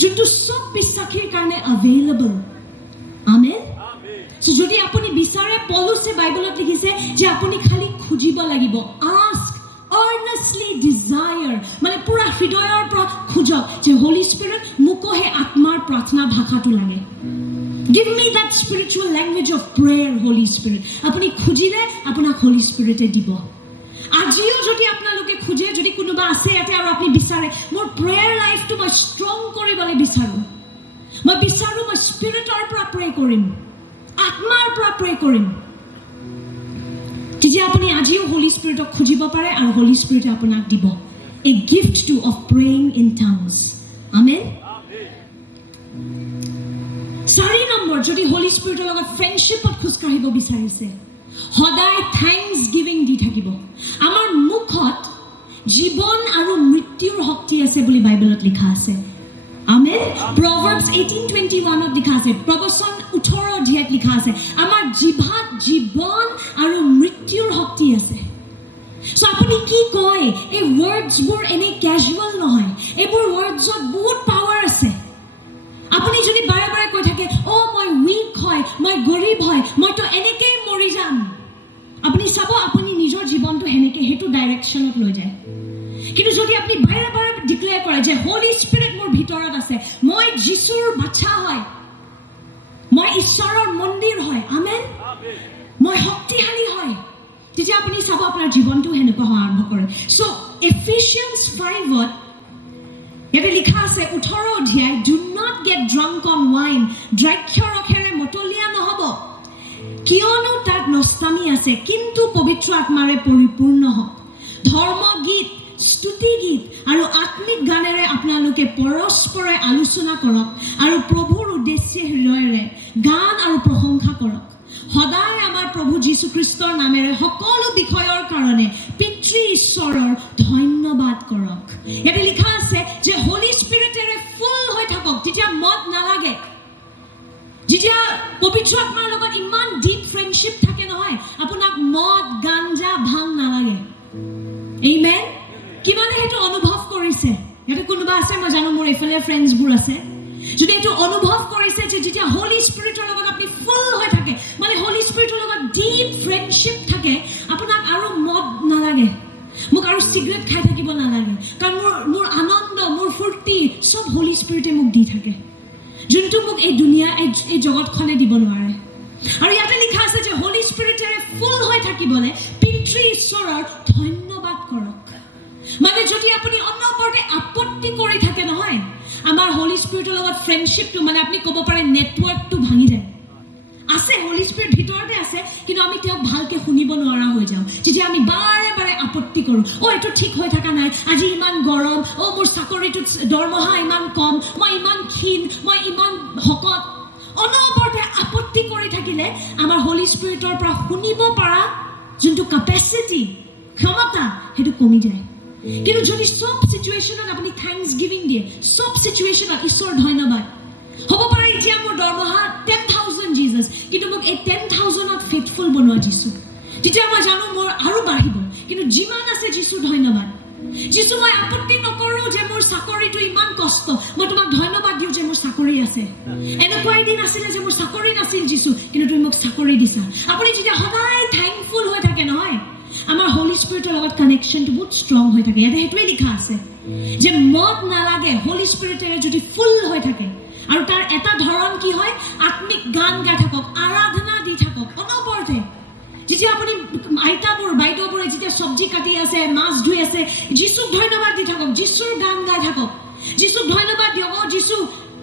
যোনটো সব বিশ্বাসীৰ কাৰণে অ্যাভেইলেবল আমেন সো যদি আপুনি বিচাৰে পলুছে বাইবেলত লিখিছে যে আপুনি খালি খুজিব লাগিব আস্ক earnestly desire মানে পুৰা হৃদয়ৰ পৰা খুজক যে হলি স্পিৰিট মোকো হে আত্মাৰ প্ৰাৰ্থনা ভাষাটো লাগে give me that spiritual language of prayer holy spirit আপুনি খুজিলে আপোনাক হলি স্পিৰিটে দিব আজিও যদি আপোনালোকে খুজে যদি কোনোবা আছে ইয়াতে আৰু আপুনি বিচাৰে মোৰ প্ৰেয়াৰ লাইফটো মই ষ্ট্ৰং কৰিবলৈ বিচাৰো মই বিচাৰো মই স্পিৰিটৰ পৰা প্ৰে কৰিম আত্মাৰ পৰা প্ৰে কৰিম তেতিয়া আপুনি আজিও হলি স্পিৰিটক খুজিব পাৰে আৰু হলি স্পিৰিটে আপোনাক দিব a gift to of praying in tongues amen 4 number যদি হলি স্পিৰিটৰ লগত ফ্ৰেণ্ডশ্বিপত খোজ কাঢ়িব বিচাৰিছে সদায় থ্যাঙ্কস গিভিং দি থাকিব আমাৰ মুখত জীৱন আৰু মৃত্যুৰ শক্তি আছে বুলি বাইবেলত লিখা আছে আমেন Proverbs 18:21ত লিখা আছে প্ৰবচন 18 অধ্যায়ত লিখা আছে আমাৰ জিভাত জীৱন আৰু মৃত্যুৰ শক্তি আছে সো আপুনি কি কয় এই ওয়াৰ্ডসবোৰ এনে ক্যাজুয়াল নহয় এইবোৰ ওয়াৰ্ডছত বহুত পাৱাৰ আছে আপুনি যদি বাৰে বাৰে কৈ থাকে মই উইক হয় মই গৰীব হয় মই তো এনেকৈ মৰি যাম আপুনি চাব আপুনি নিজৰ জীৱনটো হেনেকে হেতু ডাইৰেকশনত লৈ যায় কিন্তু যদি আপুনি বাৰে বাৰে ডিক্লেয়াৰ কৰে যে হলি স্পিৰিট মোৰ ভিতৰত আছে মই যীশুৰ বাচ্চা হয় মই ঈশ্বৰৰ মন্দিৰ হয় আমেন মই শক্তিশালী হয় তেতিয়া আপুনি চাব আপোনাৰ জীৱনটো হেনেকুৱা হোৱা আৰম্ভ কৰে সো এফিচিয়েন্স 5ত ইয়াতে লিখা আছে 18 অধ্যায় do not get drunk on wine দ্ৰাক্ষৰসেৰে মতলীয়া নহব কিয়নো তাত নষ্টামি আছে কিন্তু পবিত্ৰ আত্মাৰে পৰিপূৰ্ণ হওক ধৰ্মগীত স্তুতি গীত আৰু আত্মিক গানেৰে আপোনালোকে পৰস্পৰে আলোচনা কৰক আৰু প্ৰভুৰ উদ্দেশ্যে হৃদয়েৰে গান আৰু প্ৰশংসা কৰক সদায় আমাৰ প্ৰভু যীশু খ্ৰীষ্টৰ নামেৰে সকলো বিষয়ৰ কাৰণে পিতৃ ঈশ্বৰৰ ধন্যবাদ কৰক ইয়াতে লিখা আছে যে হলি স্পিৰিটেৰে ফুল হৈ থাকক তেতিয়া মদ নালাগে যেতিয়া পবিত্ৰ আত্মাৰ লগত ইমান ডিপ ফ্ৰেণ্ডশ্বিপ থাকে নহয় আপোনাক মদ গাঞ্জা ভাং নালাগে আমেন কিমানে হেতু অনুভৱ কৰিছে ইয়াতে কোনোবা আছে মই জানো মোৰ এফালে ফ্ৰেণ্ডছবোৰ আছে যদি এটো অনুভৱ কৰিছে যে যেতিয়া হলি স্পিৰিটৰ লগত আপুনি ফুল হৈ থাকে মানে হলি স্পিৰিটৰ লগত ডিপ ফ্ৰেণ্ডশ্বিপ থাকে নালাগে মোক আৰু সিগাৰেট খাই থাকিব নালাগে কাৰণ মোৰ আনন্দ মোৰ ফুৰ্তি সব হোলি স্পিৰিটে মোক দি থাকে যোনটো মোক এই দুনিয়া এই জগতখনে দিব নোৱাৰে আৰু ইয়াতে লিখা আছে যে হোলি স্পিৰিটেৰে ফুল হৈ থাকিবলে পিতৃ ঈশ্বৰৰ ধন্যবাদ কৰক মানে যদি আপুনি অনবৰতে আপত্তি কৰি থাকে নহয় আমাৰ হোলি স্পিৰিটৰ লগত ফ্ৰেণ্ডশ্বিপটো মানে আপুনি ক'ব পাৰে নেটৱৰ্কটো ভাঙি যায় আছে হোলি স্পিৰিট ভিতৰতে আছে কিন্তু আমি তেওঁক ভালকে শুনিব নোৱাৰা হৈ যাওঁ যেতিয়া আমি বাৰে বাৰে আপত্তি কৰোঁ এইটো ঠিক হৈ থকা নাই আজি ইমান গৰম মোৰ চাকৰিটোত দৰমহা ইমান কম মই ইমান ক্ষীণ মই ইমান শকত অনবৰতে আপত্তি কৰি থাকিলে আমাৰ হোলি স্পিৰিটৰ পৰা শুনিব পৰা যোনটো কেপাচিটি ক্ষমতা সেইটো কমি যায় কিন্তু যদি সব সিচুৱেশ্যনত আপুনি থ্যাংকস গিভিং দিয়ে সব সিচুৱেশ্যনত ঈশ্বৰ ধন্যবাদ হ'ব পাৰে এতিয়া মোৰ দৰমহা 10,000 জিজাছ কিন্তু মোক এই 10,000ত ফেথফুল বনোৱা যিছু তেতিয়া মই জানো মোৰ আৰু বাঢ়িব কিন্তু যিমান আছে যিছু ধন্যবাদ যিছু মই আপত্তি নকৰোঁ যে মোৰ চাকৰিটো ইমান কষ্ট মই তোমাক ধন্যবাদ দিওঁ যে মোৰ চাকৰি আছে এনেকুৱা দিন আছিলে যে মোৰ চাকৰি নাছিল যিছু কিন্তু তুমি মোক চাকৰি দিছা আপুনি যেতিয়া সদায় থ্যাংকফুল হৈ থাকে নহয় আমাৰ হোলি স্পিৰিটৰ লগত কানেকশ্যনটো বহুত ষ্ট্ৰং হৈ থাকে ইয়াতে সেইটোৱে লিখা আছে যে মদ নালাগে হোলি স্পিৰিটেৰে যদি ফুল হৈ থাকে আৰু তাৰ এটা ধৰণ কি হয় আত্মিক গান গাই থাকক আৰাধনা দি থাকক অনবৰতে যেতিয়া আপুনি আইতাবোৰ বাইদেউবোৰে যেতিয়া চব্জি কাটি আছে মাছ ধুই আছে যিছুক ধন্যবাদ দি থাকক যিছুৰ গান গাই থাকক যিছুক ধন্যবাদ দিয়ক যিছু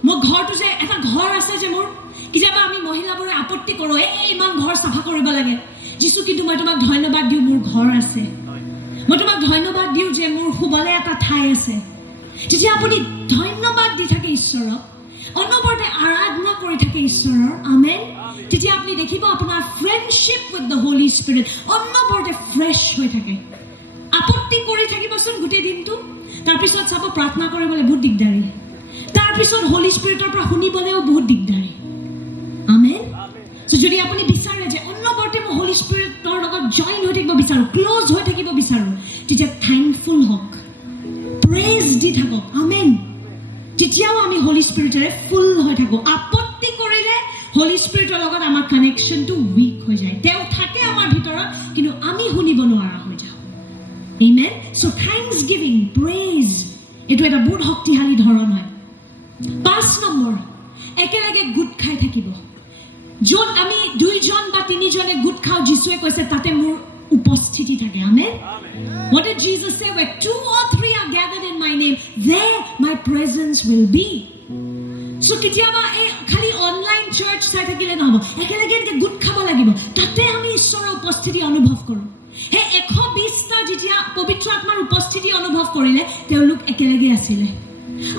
মোৰ ঘৰটো যে এটা ঘৰ আছে যে মোৰ কেতিয়াবা আমি মহিলাবোৰে আপত্তি কৰোঁ ইমান ঘৰ চাফা কৰিব লাগে যিছু কিন্তু মই তোমাক ধন্যবাদ দিওঁ মোৰ ঘৰ আছে মই তোমাক ধন্যবাদ দিওঁ যে মোৰ শুবলৈ এটা ঠাই আছে যেতিয়া আপুনি ধন্যবাদ দি থাকে ঈশ্বৰক অনবৰতে আৰাধনা কৰি থাকে ঈশ্বৰৰ আমেন তেতিয়া আপুনি দেখিব আপোনাৰ friendship with the Holi spirit অনবৰতে ফ্ৰেছ হৈ থাকে আপত্তি কৰি থাকিবচোন গোটেই দিনটো তাৰপিছত চাব প্ৰাৰ্থনা কৰিবলৈ বহুত দিগদাৰী তাৰপিছত হোলি স্পিৰিটৰ পৰা শুনিবলৈও বহুত দিগদাৰী আমেন যদি আপুনি বিচাৰে যে অনবৰতে মই হোলি স্পিৰিটৰ লগত জইন হৈ থাকিব বিচাৰোঁ ক্লোজ হৈ থাকিব বিচাৰোঁ তেতিয়া থ্যাংকফুল হওক প্ৰেজ দি থাকক আমেন তেতিয়াও আমি হোলি স্পিৰিটেৰে ফুল হৈ থাকোঁ আপত্তি কৰিলে হোলি স্পিৰিটৰ লগত আমাৰ কানেকশ্যনটো উইক হৈ যায় তেওঁ থাকে আমাৰ ভিতৰত কিন্তু আমি শুনিব নোৱাৰা হৈ যাওঁ আমেন সো থ্যাংকস গিভিং প্ৰেজ এইটো এটা বহুত শক্তিশালী ধৰণ হয় 5 নম্বৰ একেলগে গোট খাই থাকিব য'ত আমি 2জন বা 3জনে গোট খাওঁ যিছুৱে কৈছে তাতে মোৰ উপস্থিতি থাকে আমেন What did Jesus say? Where 2 or 3 are gathered in my name, there my presence will be. So কেতিয়াবা এই খালি অনলাইন চাৰ্চ চাই থাকিলে নহ'ব একেলগে গোট খাব লাগিব তাতে আমি ঈশ্বৰৰ উপস্থিতি অনুভৱ কৰোঁ সেই 120টা যেতিয়া পবিত্ৰ আত্মাৰ উপস্থিতি অনুভৱ কৰিলে তেওঁলোক একেলগে আছিলে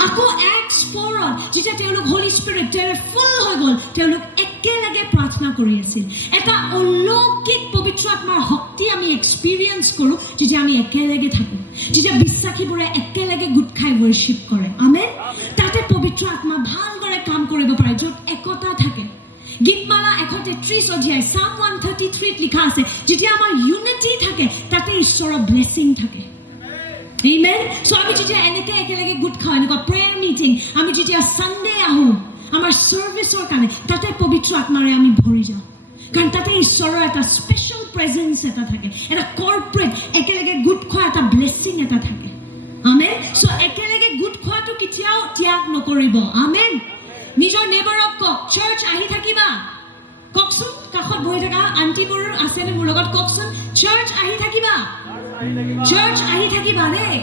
আকৌ Acts 4ত যেতিয়া তেওঁলোক হোলি স্পিৰিটেৰে ফুল হৈ গ'ল তেওঁলোক একেলগে প্ৰাৰ্থনা কৰি আছিল এটা অলৌকিক পবিত্ৰ আত্মাৰ শক্তি আমি এক্সপিৰিয়েঞ্চ কৰোঁ যেতিয়া আমি একেলগে থাকোঁ যেতিয়া বিশ্বাসীবোৰে একেলগে গোট খাই ৱৰ্শ্বিপ কৰে আমেন তাতে পবিত্ৰ আত্মা ভালদৰে কাম কৰিব পাৰে য'ত একতা থাকে গীতমালা 133 অধ্যায় Psalm 133ত লিখা আছে যেতিয়া আমাৰ ইউনিটি থাকে তাতে ঈশ্বৰৰ ব্লেছিং থাকে Amen. So আমি যেতিয়া এনেকে একেলগে গোট খাওঁ এনেকুৱা প্ৰেয়াৰ মিটিং আমি যেতিয়া সানডে আহোঁ আমাৰ সাৰ্ভিসৰ কাৰণে তাতে পবিত্ৰ আত্মাৰে আমি ভৰি যাওঁ কাৰণ তাতে ঈশ্বৰৰ এটা স্পেশাল প্ৰেজেন্স এটা থাকে এটা কৰ্পৰেট একেলগে গোট খোৱা এটা ব্লেছিং এটা থাকে আমেন সো একেলগে গোট খোৱাটো কেতিয়াও ত্যাগ নকৰিব আমেন নিজৰ নেবাৰক কওক চাৰ্চ আহি থাকিবা কওকচোন কাষত বহি থকা আন্টিবোৰ আছেনে মোৰ লগত কওকচোন চাৰ্চ আহি থাকিবা চাৰ্চ আহি থাকিবা দেই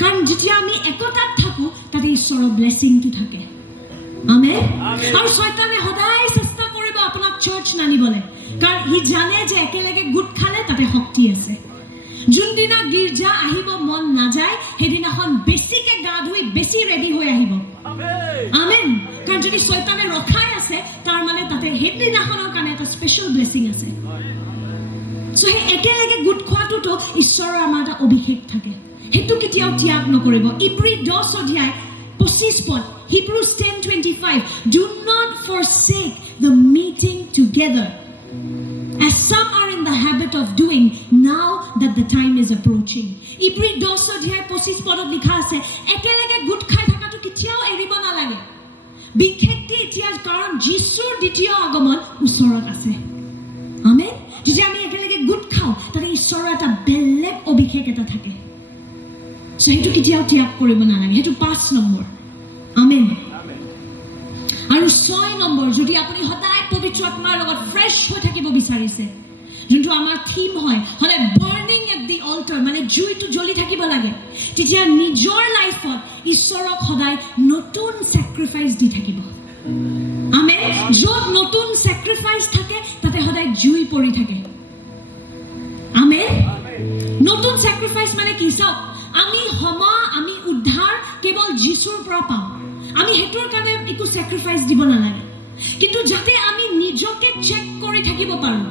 কাৰণ যেতিয়া আমি একতাত থাকোঁ তাতে ঈশ্বৰৰ ব্লেছিংটো থাকে আমেন আৰু শয়তানে সদায় চেষ্টা কৰিব আপোনাক চাৰ্চ নানিবলৈ কাৰণ সি জানে যে একেলগে গোট খালে তাতে শক্তি আছে যোনদিনা গীৰ্জা আহিব মন নাযায় সেইদিনাখন বেছিকে গা ধুই বেছি ৰেডি হৈ আহিব আমেন কাৰণ যদি শয়তানে ৰখাই আছে তাৰ মানে তাতে সেইদিনাখনৰ কাৰণে এটা স্পেশাল ব্লেছিং আছে সো সেই একেলগে গোট খোৱাটোতো ঈশ্বৰৰ আমাৰ এটা অভিষেক থাকে সেইটো কেতিয়াও ত্যাগ নকৰিব ইব্ৰী 10 অধ্যায় 25 পদ Hebrews 10:25 Do not forsake the meeting together as some are in the habit of doing now that the time is approaching ইব্ৰী 10 অধ্যায় 25 পদত লিখা আছে একেলগে গোট খাই থকাটো কেতিয়াও এৰিব নালাগে বিশেষকৈ এতিয়া কাৰণ যীশুৰ দ্বিতীয় আগমন ওচৰত আছে আমেন যেতিয়া আমি একেলগে গোট খাওঁ তাতে ঈশ্বৰৰ এটা বেলেগ অভিষেক এটা থাকে সেইটো কেতিয়াও ত্যাগ কৰিব নালাগে সেইটো 5 নম্বৰ আমেন আৰু 6 নম্বৰ যদি আপুনি সদায় পবিত্ৰ আত্মাৰ লগত ফ্ৰেছ হৈ থাকিব বিচাৰিছে যোনটো আমাৰ থিম হয় সদায় বাৰ্নিং এট দি অল্টাৰ মানে জুইটো জ্বলি থাকিব লাগে তেতিয়া নিজৰ লাইফত ঈশ্বৰক সদায় নতুন স্যাক্ৰিফাইস দি থাকিব আমেন য'ত নতুন স্যাক্ৰিফাইস থাকে তাতে সদায় জুই পৰি থাকে আমেন নতুন স্যাক্ৰিফাইস মানে কি চাওক আমি ক্ষমা আমি উদ্ধাৰ কেৱল যীশুৰ পৰা পাওঁ আমি হেতুৰ কাৰণে একো স্যাক্ৰিফাইস দিব নালাগে কিন্তু যাতে আমি নিজকে চেক কৰি থাকিব পাৰো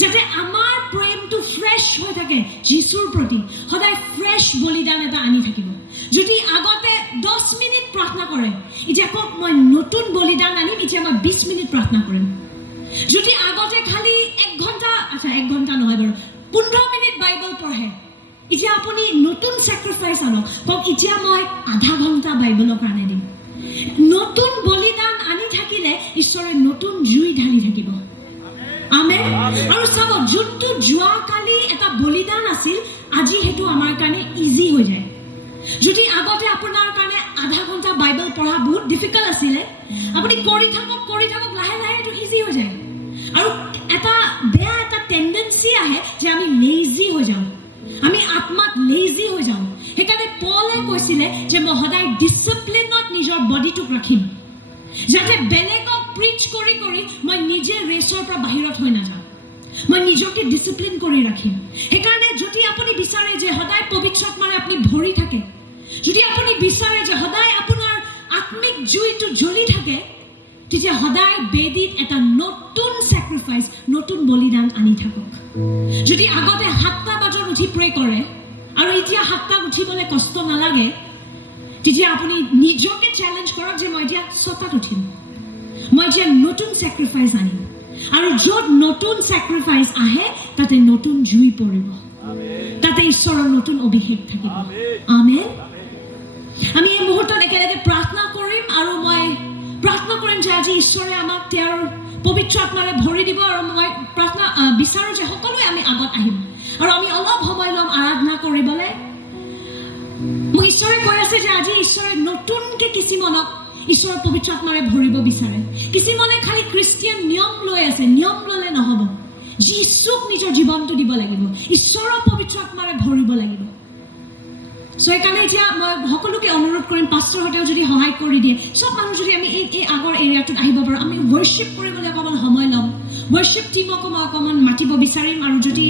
যাতে আমাৰ প্ৰেমটো ফ্ৰেছ হৈ থাকে যীশুৰ প্ৰতি সদায় ফ্ৰেছ বলিদান এটা আনি থাকিব যদি আগতে 10 মিনিট প্ৰাৰ্থনা কৰে এতিয়া কক মই নতুন বলিদান আনিম এতিয়া মই 20 মিনিট প্ৰাৰ্থনা কৰিম যদি আগতে খালি 1 ঘণ্টা আচ্ছা 1 ঘণ্টা নহয় বাৰু 15 মিনিট বাইবেল পঢ়ে এতিয়া আপুনি নতুন স্যাক্ৰিফাইস আনক কক এতিয়া মই আধা ঘণ্টা বাইবেলৰ কাৰণে দিম নতুন বলিদান আনি থাকিলে ঈশ্বৰে নতুন জুই ঢালি থাকিব আমেন আৰু চাব যোনটো জুৱা কালি এটা বলিদান আছিল আজি হেতু আমাৰ কাৰণে ইজি হৈ যায় যদি আগতে আপোনাৰ কাৰণে আধা ঘণ্টা বাইবেল পঢ়া বহুত ডিফিকাল্ট আছিল আপুনি কৰি থাকক লাহে লাহে এটো ইজি হৈ যায় আৰু এটা বেয়া এটা টেন্ডেন্সি আহে যে আমি লেজি হৈ যাওঁ আমি আত্মাত লেজি হৈ যাওঁ হেকাৰণে পলে কৈছিলে যে মই সদায় ডিসিপ্লিনত নিজৰ বডিটোক ৰাখিম যাতে বেলেগক প্ৰিচ কৰি মই নিজে ৰেচৰ পৰা বাহিৰত হৈ নাযাওঁ মই নিজকে ডিসিপ্লিন কৰি ৰাখিম হেকাৰণে যদি আপুনি বিচাৰে যে সদায় পবিত্ৰ আত্মাৰে আপুনি ভৰি থাকে যদি আপুনি বিচাৰে যে সদায় আপোনাৰ আত্মিক জুইটো জ্বলি থাকে তেতিয়া সদায় বেদিত এটা নতুন স্যাক্ৰিফাইস নতুন বলিদান আনি থাকক যদি আগতে 7টা বজাত উঠি প্ৰে কৰে আৰু এতিয়া 7টাত উঠিবলৈ কষ্ট নালাগে তেতিয়া আপুনি নিজকে চ্যালেঞ্জ কৰক যে মই এতিয়া 6টাত উঠিম মই যে নতুন স্যাক্ৰিফাইস আনিম আৰু য'ত নতুন স্যাক্ৰিফাইস আহে তাতে নতুন জুই পৰিব তাতে ঈশ্বৰৰ নতুন অভিষেক থাকিব আমেন আমি এই মুহূৰ্তত একেলগে প্ৰাৰ্থনা কৰিম আৰু মই প্ৰাৰ্থনা কৰিম যে আজি ঈশ্বৰে আমাক তেওঁৰ পবিত্ৰ আত্মাৰে ভৰি দিব আৰু মই প্ৰাৰ্থনা বিচাৰো যে সকলোৱে আমি আগত আহিম আৰু আমি অলপ সময় লম আৰাধনা কৰিবলৈ মই ঈশ্বৰে কৈ আছে যে আজি ঈশ্বৰে নতুনকে কিছুমানক ঈশ্বৰৰ পবিত্ৰ আত্মাৰে ভৰিব বিচাৰে কিছুমানে খালি খ্ৰীষ্টিয়ান নিয়ম লৈ আছে নিয়ম ললে নহব যীশুক নিজৰ জীৱনটো দিব লাগিব ঈশ্বৰৰ পবিত্ৰ আত্মাৰে ভৰিব লাগিব সো একানে এতিয়া মই সকলোকে অনুৰোধ কৰিম পাষ্টৰ হতেও যদি সহায় কৰি দিয়ে সব মানুহ যদি আমি এই আগৰ এৰিয়াটোত আহিব পাৰো আমি worship কৰিবলৈ অকমান সময় লম worship টিমক মই অকমান মাতিব বিচাৰিম আৰু যদি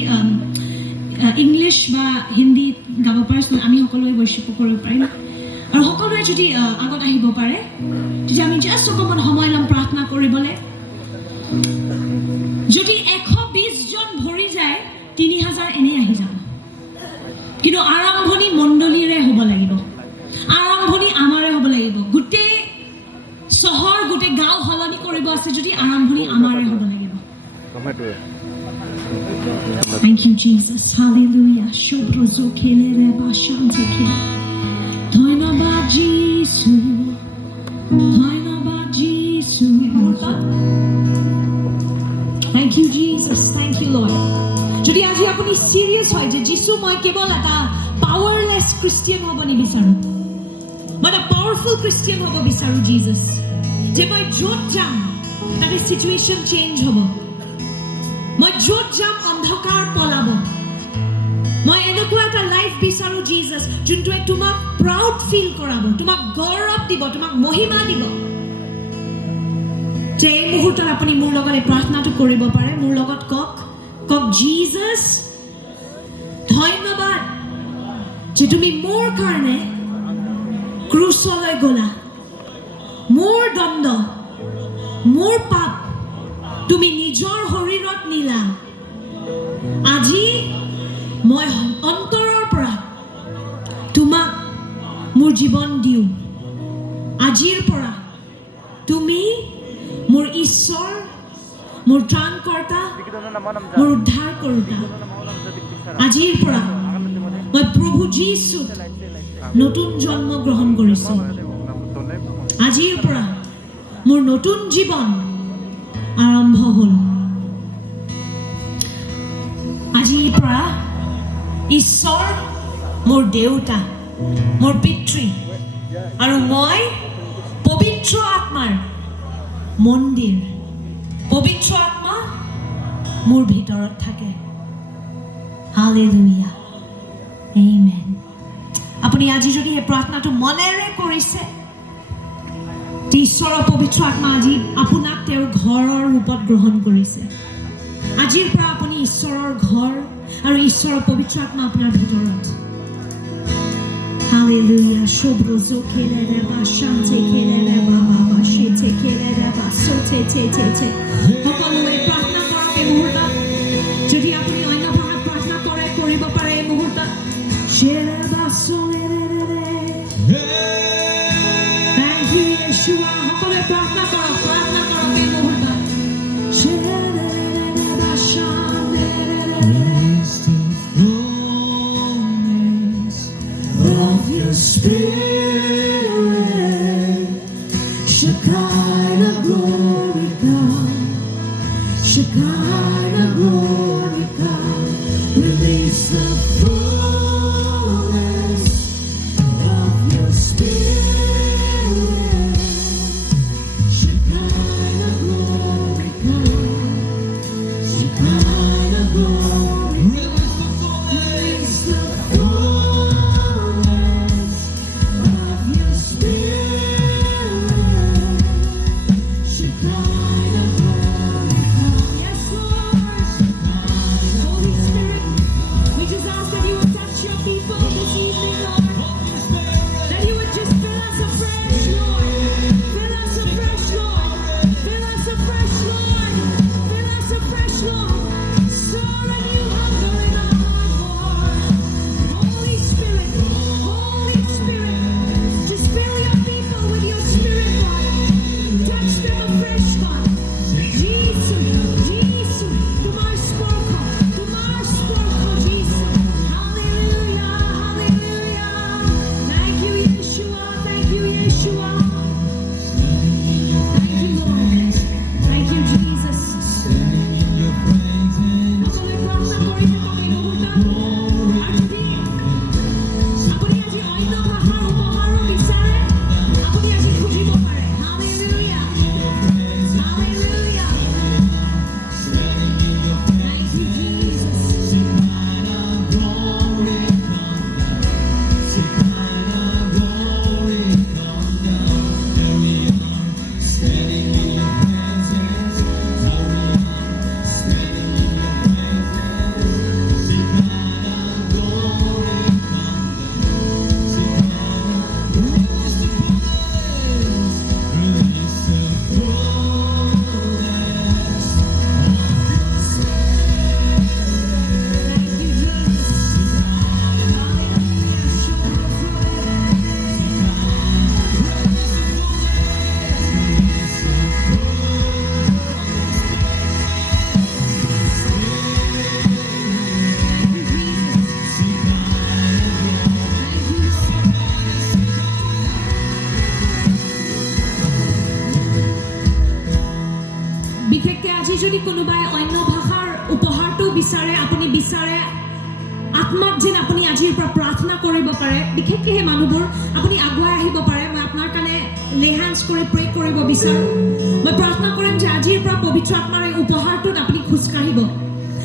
ইংলিশ বা হিন্দী গাব পাৰে আমি সকলোৱে worship কৰিব পাৰিম আৰু সকলোৱে যদি আগত আহিব পাৰে তেতিয়া আমি জাস্ট অকমান সময় লম প্ৰাৰ্থনা কৰিবলৈ যদি 120 জন ভৰি যায় 3000 এনে আহি যাব কিন্তু আৰম্ভণি মণ্ডলীৰে হ'ব লাগিব আৰম্ভণি আমাৰে হ'ব লাগিব গোটে চহৰ গোটে গাঁও হলনি কৰিব আছে যদি আৰম্ভণি আমাৰে হ'ব লাগিব Thank you Jesus hallelujah shobrozo kelere bashanteke ধন্যবাদ যীশু ধন্যবাদ যীশু Thank you Jesus thank you Lord যদি আজি আপুনি সিরিয়াস হয় যে যিশু মই কেৱল এটা পাৱাৰলেছ খ্ৰীষ্টিয়ান হ'ব নিবিচাৰো মই এটা পাৱাৰফুল খ্ৰীষ্টিয়ান হ'ব বিচাৰো জিজাস যে মই য'ত যাম তাতে সিচুৱেচন চেঞ্জ হ'ব মই য'ত যাম অন্ধকাৰ পলাব মই এনেকুৱা এটা লাইফ বিচাৰো জিজাস যোনটোৱে তোমাক প্ৰাউড ফিল কৰাব তোমাক গৌৰৱ দিব তোমাক মহিমা দিব যে এই মুহূৰ্তত আপুনি মোৰ লগত প্ৰাৰ্থনাটো কৰিব পাৰে মোৰ লগত কক Jesus ধন্যবাদ যে তুমি মোৰ কাৰণে ক্ৰুচলৈ গলা মোৰ দণ্ড মোৰ পাপ তুমি নিজৰ শৰীৰত নিলা আজি মই অন্তৰৰ পৰা তোমাক মোৰ জীৱন দিওঁ আজিৰ পৰা তুমি মোৰ ঈশ্বৰ মোৰ ত্ৰাণকৰ্তা মোৰ উদ্ধাৰকৰ্তা আজিৰ পৰা মই প্ৰভু যীশু নতুন জন্ম গ্ৰহণ কৰিছো আজিৰ পৰা মোৰ নতুন জীৱন আৰম্ভ হ'ল আজিৰ পৰা ঈশ্বৰ মোৰ দেউতা, মোৰ পিতৃ, আৰু মই পবিত্ৰ আত্মাৰ মন্দিৰ। পবিত্ৰ আত্মা মোৰ ভিতৰত থাকে। হালেলুয়া, আমেন। আপুনি আজি যদি এই প্ৰাৰ্থনাটো মনেৰে কৰিছে, ঈশ্বৰৰ পবিত্ৰ আত্মা আজি আপোনাক তেওঁৰ ঘৰৰ ৰূপত গ্ৰহণ কৰিছে। আজিৰ পৰা আপুনি ঈশ্বৰৰ ঘৰ আৰু ঈশ্বৰৰ পবিত্ৰ আত্মা আপোনাৰ ভিতৰত। হালেলুয়া। শোভ্ৰজো কেলেৰে বা শান্তি কেলেৰে বা বাবা শিতে কেলেৰে বা সোতে তে তে তে। সকলোৱে প্ৰাৰ্থনা কৰক এই মুহূৰ্তত। যদি আপুনি অন্য ভাষাত প্ৰাৰ্থনা কৰে, কৰিব পাৰে এই মুহূৰ্তত। শেৰে বা সোলেৰে। Thank you, Yeshua. সকলোৱে প্ৰাৰ্থনা কৰক এই মুহূৰ্তত। শেৰে বা of your spirit, Shekinah glory come, Shekinah glory come, release the fullness of your spirit, Shekinah glory come, Shekinah glory, release the fullness of your spirit, Shekinah glory come. Yes, Lord. Holy Spirit, we just ask that you would touch your people this evening, Lord. That you would just fill us afresh, Lord. Fill us afresh, Lord. Fill us afresh, Lord. Fill us afresh, Lord. Stir a new hunger in our heart, Lord. Holy Spirit, just fill your people with your spirit, Lord. Touch them afresh, Lord. Jesus, tomar spoko, Jesus. Hallelujah, hallelujah. Thank you, Yeshua. Thank you, Yeshua. Thank you, Lord. Thank you, Jesus. সকলোৱে প্ৰাৰ্থনা কৰি থাকক এই মুহূৰ্তত। আৰু যদি আপুনি আজি অন্য ভাষাৰ উপহাৰো বিচাৰে, আপুনি আজি খুজিব পাৰে। Hallelujah. Hallelujah. Thank you, Jesus. বিশেষকৈ আজি যদি কোনোবাই অন্য ভাষাৰ উপহাৰটো বিচাৰে, আপুনি বিচাৰে আত্মাক যেন আপুনি আজিৰ পৰা প্ৰাৰ্থনা কৰিব পাৰে, বিশেষকৈ সেই মানুহবোৰ আপুনি আগুৱাই আহিব পাৰে। মই আপোনাৰ কাৰণে লে হেণ্ডছ কৰি প্ৰে কৰিব বিচাৰোঁ। মই প্ৰাৰ্থনা কৰিম যে আজিৰ পৰা পবিত্ৰ আত্মাৰ এই উপহাৰটোত আপুনি খোজকাঢ়িব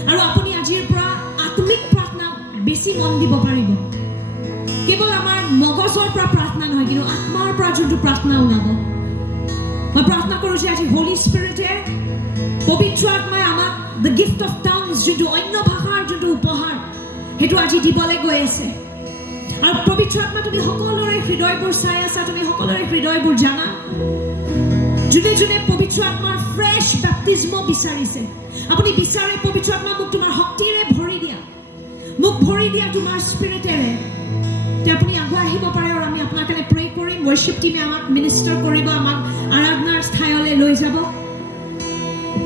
আৰু আপুনি আজিৰ পৰা আত্মিক প্ৰাৰ্থনা বেছি মন দিব পাৰিব। কেৱল আমাৰ মগজৰ পৰা প্ৰাৰ্থনা নহয়, কিন্তু আত্মাৰ পৰা যোনটো প্ৰাৰ্থনা ওলাব। মই প্ৰাৰ্থনা কৰোঁ যে আজি হোলি স্পিৰিটে, পবিত্ৰ আত্মাই আমাক দ্য গিফ্ট অফ টাংছ, যোনটো অন্য ভাষাৰ যোনটো উপহাৰ, সেইটো আজি দিবলৈ গৈ আছে। আৰু পবিত্ৰ আত্মা, তুমি সকলোৰে হৃদয়বোৰ চাই আছা, তুমি সকলোৰে হৃদয়বোৰ জানা। যোনে যোনে পবিত্ৰ আত্মাৰ ফ্ৰেছ বেপ্টিজম বিচাৰিছে, আপুনি বিচাৰে পবিত্ৰ আত্মা মোক তোমাৰ শক্তিৰে ভৰি দিয়া, মোক ভৰি দিয়া তোমাৰ স্পিৰিটেৰে, তে আপুনি আগুৱাই আহিব পাৰে আৰু আমি আপোনাৰ কাৰণে প্ৰে কৰিম। ৱৰ্শ্বিপ টিমে আমাক মিনিষ্টাৰ কৰিব, আমাক আৰাধনাৰ ঠাইলৈ লৈ যাব।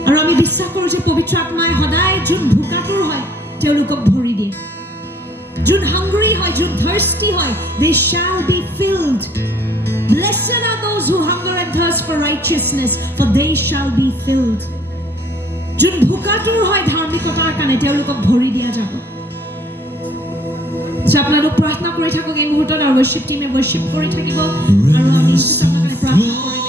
আৰু আমি বিশ্বাস কৰোঁ যে পবিত্ৰ আত্মাই সদায় যোন ভোকাতুৰ হয় তেওঁলোকক ভৰি দিয়ে, যোন হাংগ্ৰি হয়, যোন থাৰ্ষ্টি হয়, they shall be filled. Blessed are those who hunger and thirst for righteousness, for they shall be filled. যোন ভোকাতুৰ হয় ধাৰ্মিকতাৰ কাৰণে তেওঁলোকক ভৰি দিয়া যাব। So আপোনালোক প্ৰাৰ্থনা কৰি থাকক এই মুহূৰ্তত আৰু worship team worship কৰি থাকিব আৰু আমি Jesus আপোনাৰ কাৰণে প্ৰাৰ্থনা কৰিম